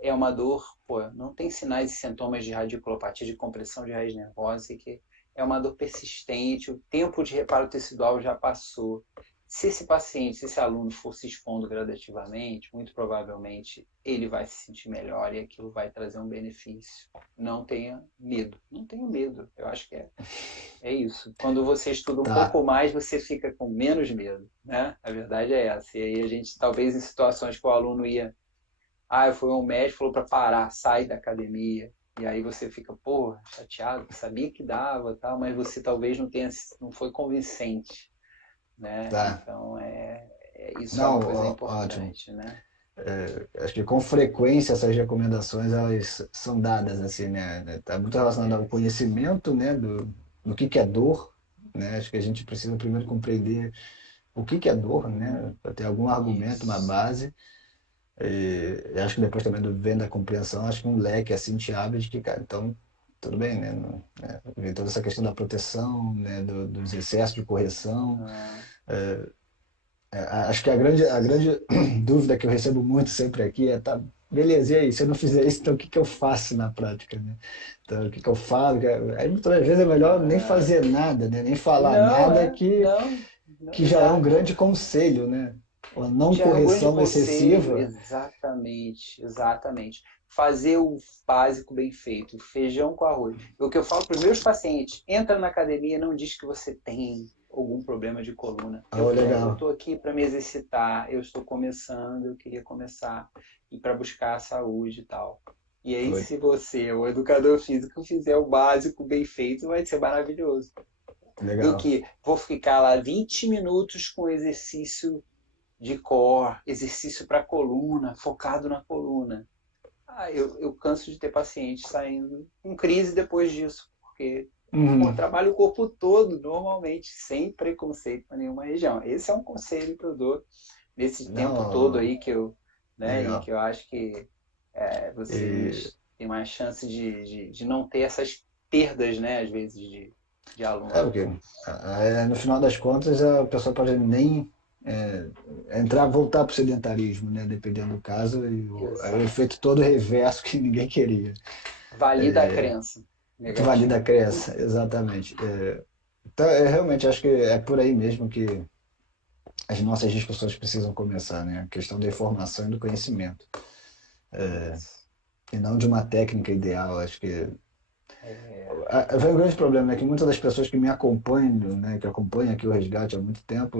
é uma dor, pô, não tem sinais e sintomas de radiculopatia, de compressão de raiz nervosa, e que é uma dor persistente, o tempo de reparo tecidual já passou. Se esse paciente, se esse aluno for se expondo gradativamente, muito provavelmente ele vai se sentir melhor e aquilo vai trazer um benefício. Não tenha medo, não tenha medo. Eu acho que é isso. Quando você estuda um pouco Tá. mais, você fica com menos medo, né? A verdade é essa. E aí a gente, talvez em situações que o aluno ia, eu fui um médico, falou para parar, sai da academia. E aí você fica, pô, chateado, sabia que dava, tal, mas você talvez não foi convincente, né? Tá. Então isso é uma Não, coisa ótimo. importante, né? Acho que com frequência essas recomendações elas são dadas assim, né? Tá muito relacionado ao conhecimento, né, do que é dor, né? Acho que a gente precisa primeiro compreender o que é dor, Uhum, né, para ter algum argumento, uma isso. base. E acho que depois também do vendo a compreensão, acho que um leque assim te abre de que, cara, então tudo bem, né? Vem toda essa questão da proteção, né? Dos excessos de correção. Ah, Acho que a grande dúvida que eu recebo muito sempre aqui é, tá, beleza, e aí, se eu não fizer isso, então o que que eu faço na prática, né? Então, o que que eu falo? Aí, muitas vezes é melhor nem ah, fazer nada, né? Nem falar não, nada não, não, que já é um exato. grande conselho, né? A não Já é um grande correção conselho, excessiva. exatamente, exatamente. Fazer o básico bem feito, feijão com arroz. O que eu falo para os meus pacientes, entra na academia, não diz que você tem algum problema de coluna. Oh, Eu legal. estou aqui para me exercitar, eu estou começando, eu queria começar e para buscar a saúde e tal. E aí, Foi. se você, o educador físico, fizer o básico bem feito, vai ser maravilhoso. Do Legal. que vou ficar lá 20 minutos com exercício de core, exercício para coluna, focado na coluna. Eu canso de ter paciente saindo com crise depois disso, porque Uhum. trabalho o corpo todo, normalmente, sem preconceito para nenhuma região. Esse é um conselho que eu dou nesse tempo todo Não, aí que eu, né, e legal. que eu acho que E, vocês têm mais chance de não ter essas perdas, né, às vezes, de aluno. porque no final das contas a pessoa pode nem é, voltar para o sedentarismo, né? Dependendo do caso, e o Exato. efeito todo reverso que ninguém queria. Valida a crença Que valida a negativa. crença, exatamente. Então, realmente acho que é por aí mesmo que as nossas discussões precisam começar, né? A questão da informação e do conhecimento, Isso. e não de uma técnica ideal. Acho que É, vem um grande problema, né? Que muitas das pessoas que me acompanham, né? Que acompanham aqui o Resgate há muito tempo,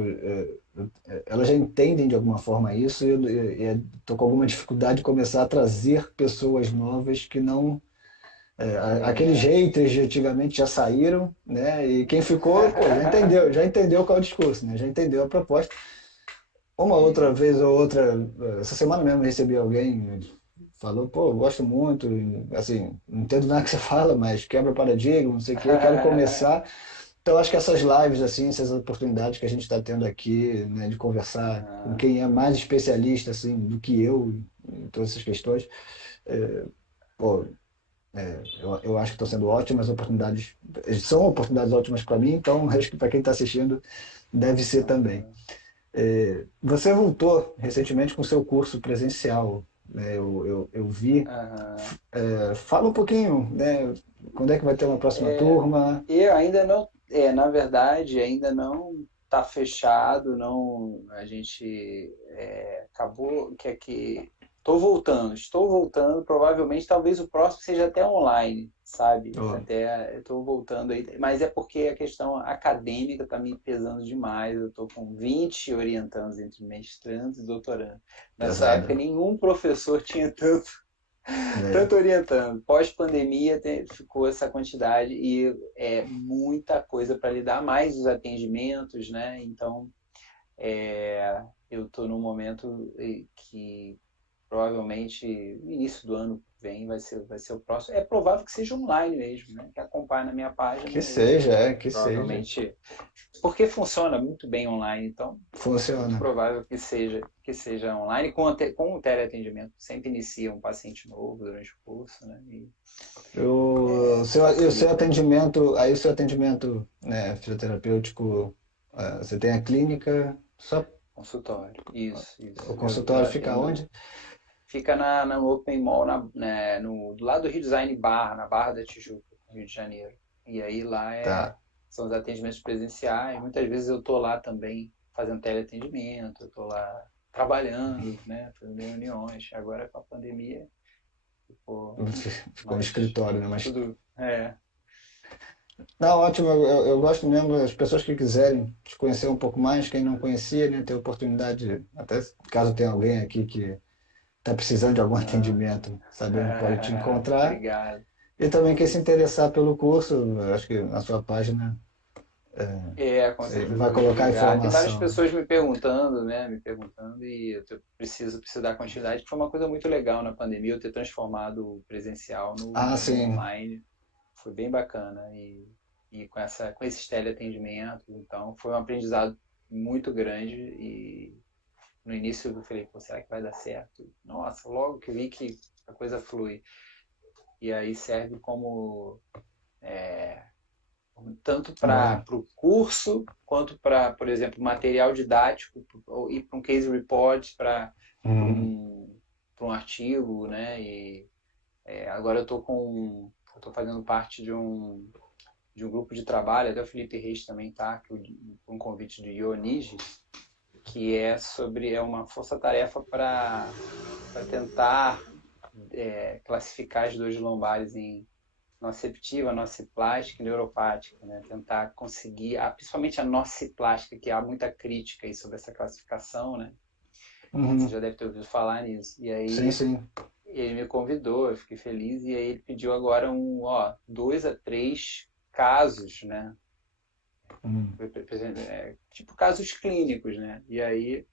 elas já entendem de alguma forma isso e estou com alguma dificuldade de começar a trazer pessoas novas que não aqueles é. haters de antigamente já saíram, né? E quem ficou, pô, já entendeu qual é o discurso, né? Já entendeu a proposta. Uma outra vez Isso. ou outra, essa semana mesmo eu recebi alguém falou, pô, eu gosto muito, assim, não entendo nada que você fala, mas quebra paradigma, não sei o quê, quero começar. Então acho que essas lives, assim, essas oportunidades que a gente está tendo aqui, né, de conversar com Aham. quem é mais especialista, assim, do que eu em todas essas questões, pô, eu acho que estão sendo ótimas oportunidades, são oportunidades ótimas para mim, então acho que para quem está assistindo deve ser também. Aham. Você voltou recentemente com o seu curso presencial, né? Eu vi. Aham. Fala um pouquinho, né? Quando é que vai ter uma próxima turma? Eu ainda não, na verdade, ainda não está fechado, não, a gente acabou que estou voltando, provavelmente talvez o próximo seja até online, sabe? Oh, Até estou voltando aí, mas é porque a questão acadêmica está me pesando demais. Eu estou com 20 orientandos entre mestrandos e doutorandos. Nessa época pesado, nenhum professor tinha né? tanto orientando. Pós-pandemia ficou essa quantidade e é muita coisa para lidar, mais os atendimentos, né? Então, eu estou num momento que provavelmente no início do ano vem vai ser o próximo. É provável que seja online mesmo, né? Que acompanha na minha página, Que seja, que seja. provavelmente, porque funciona muito bem online, então muito Funciona. provável que seja online com o teleatendimento. Sempre inicia um paciente novo durante o curso, né? E o seu Facilita muito. atendimento, aí o seu atendimento, né, fisioterapêutico, você tem a clínica, só Consultório. Isso, o isso. Eu consultório fica atendo. onde? Fica no Open Mall, do lado do Rio Design Barra, na Barra da Tijuca, no Rio de Janeiro. E aí lá Tá. são os atendimentos presenciais. Muitas vezes eu tô lá também fazendo teleatendimento, eu tô lá trabalhando, né, fazendo reuniões. Agora com a pandemia ficou Ficou no mais escritório, né? Mas tudo. não, ótimo, eu gosto mesmo, as pessoas que quiserem te conhecer um pouco mais, quem não conhecia, né, ter oportunidade, até caso tenha alguém aqui que está precisando de algum Ah, atendimento, saber onde pode te encontrar. obrigado. E também quem se interessar pelo curso, eu acho que na sua página Com ele certeza eu vai vou colocar a divulgar. Tem várias informação. pessoas me perguntando, né? Me perguntando e preciso dar continuidade, porque foi uma coisa muito legal na pandemia eu ter transformado o presencial Ah, no sim, online. Foi bem bacana e com esses teleatendimentos, então foi um aprendizado muito grande e no início eu falei, pô, será que vai dar certo? Nossa, logo que vi que a coisa flui. E aí serve como tanto para Bom. o curso, quanto para, por exemplo, material didático, e para um case report, para Hum, um, um artigo, né? E agora eu estou fazendo parte de um grupo de trabalho, até o Felipe Reis também está, um convite do Ionigi, que é uma força-tarefa para tentar classificar as dores lombares em nociceptiva, nociplástica e neuropática, né? Tentar conseguir, principalmente a nociplástica, que há muita crítica aí sobre essa classificação, né? Você uhum. já deve ter ouvido falar nisso. E Sim, aí sim. ele me convidou, eu fiquei feliz, e aí ele pediu agora 2 a 3 casos, né? Hum. Tipo casos clínicos, né? E aí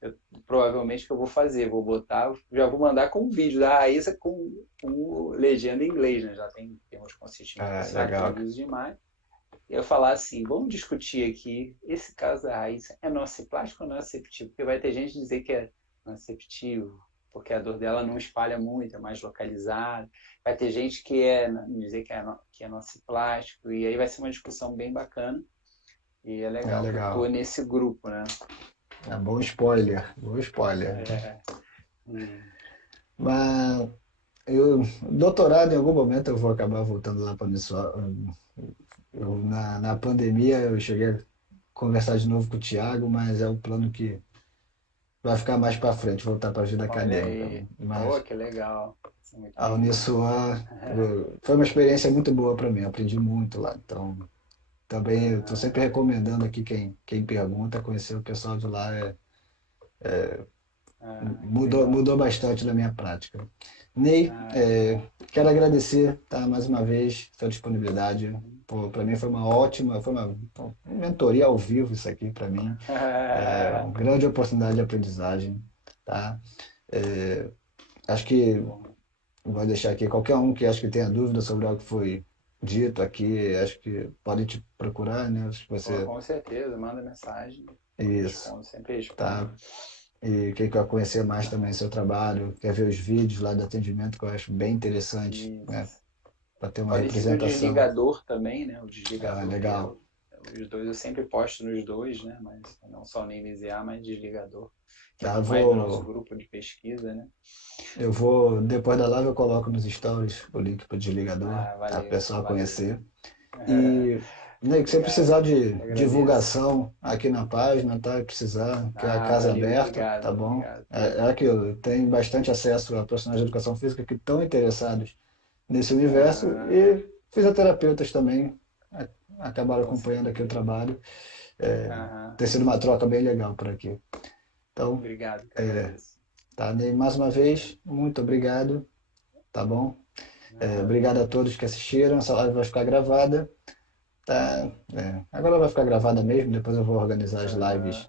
eu, provavelmente que eu vou fazer, vou botar, já vou mandar com um vídeo da Raíssa com legenda em inglês, né? Já tem termos de consentimento assinado Legal. pelos demais. E eu falar assim, vamos discutir aqui, esse caso da Raíssa é nociplástico ou nociceptivo? Porque vai ter gente que dizer que é nociceptivo, porque a dor dela não espalha muito, é mais localizada. Vai ter gente que dizer que é nociplástico, e aí vai ser uma discussão bem bacana. E é É legal que eu tô legal. nesse grupo, né? É bom spoiler. Bom spoiler. É, hum, Mas doutorado, em algum momento eu vou acabar voltando lá para isso. Na pandemia eu cheguei a conversar de novo com o Thiago, mas é um plano que vai ficar mais para frente, voltar para a vida olha acadêmica. aí. Oh, Mas que legal. Isso é muito a bem-vindo. Uniswan foi uma experiência muito boa para mim, aprendi muito lá. Então, também eu estou sempre recomendando aqui quem pergunta, conhecer o pessoal de lá, Que legal. mudou bastante na minha prática. Ney, Que bom. quero agradecer, tá, mais uma vez sua disponibilidade. Para mim foi uma ótima, foi uma mentoria ao vivo isso aqui para mim. É uma grande oportunidade de aprendizagem, tá? É, acho que Que bom. vou deixar aqui qualquer um que acho que tenha dúvida sobre algo que foi dito aqui, acho que pode te procurar, né? Acho que Pô, você com certeza, manda mensagem. Eu isso, respondo, sempre respondo. tá? E quem quer conhecer mais também seu trabalho, quer ver os vídeos lá do atendimento que eu acho bem interessante, né? Isso. Para ter uma Pode seguir o representação. desligador também, né? O desligador, que Legal. os dois eu sempre posto nos dois, né? Mas não só o NMZA, mas desligador, que é Tá, mais do nosso grupo de pesquisa, né? depois da live eu coloco nos stories o link para o desligador, tá? Para o Valeu, pessoal valeu. conhecer. E né, que você Obrigado. precisar de Eu agradeço. divulgação aqui na página, tá? Precisar, que é a casa é Valeu, aberta, obrigado, tá bom? obrigado. É aquilo, tem bastante acesso a profissionais de educação física que estão interessados nesse universo e fisioterapeutas também acabaram Com acompanhando aqui o certeza. trabalho. É, Aham. tem sido uma troca bem legal por aqui. Então, Obrigado, que agradeço. tá, Ney, mais uma vez, muito obrigado, tá bom? Nada. Obrigado a todos que assistiram, essa live vai ficar gravada. Tá, agora vai ficar gravada mesmo, depois eu vou organizar as Aham. lives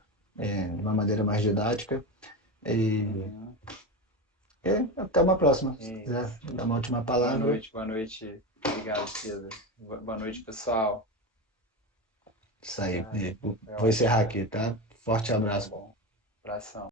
de uma maneira mais didática. E, Uhum. e até uma próxima. Se quiser Isso. dar uma última palavra, Boa noite. Obrigado, Pedro. Boa noite, pessoal. isso aí. Ah, E foi vou encerrar ótimo. aqui, tá? Forte Tá abraço. bom. Abração.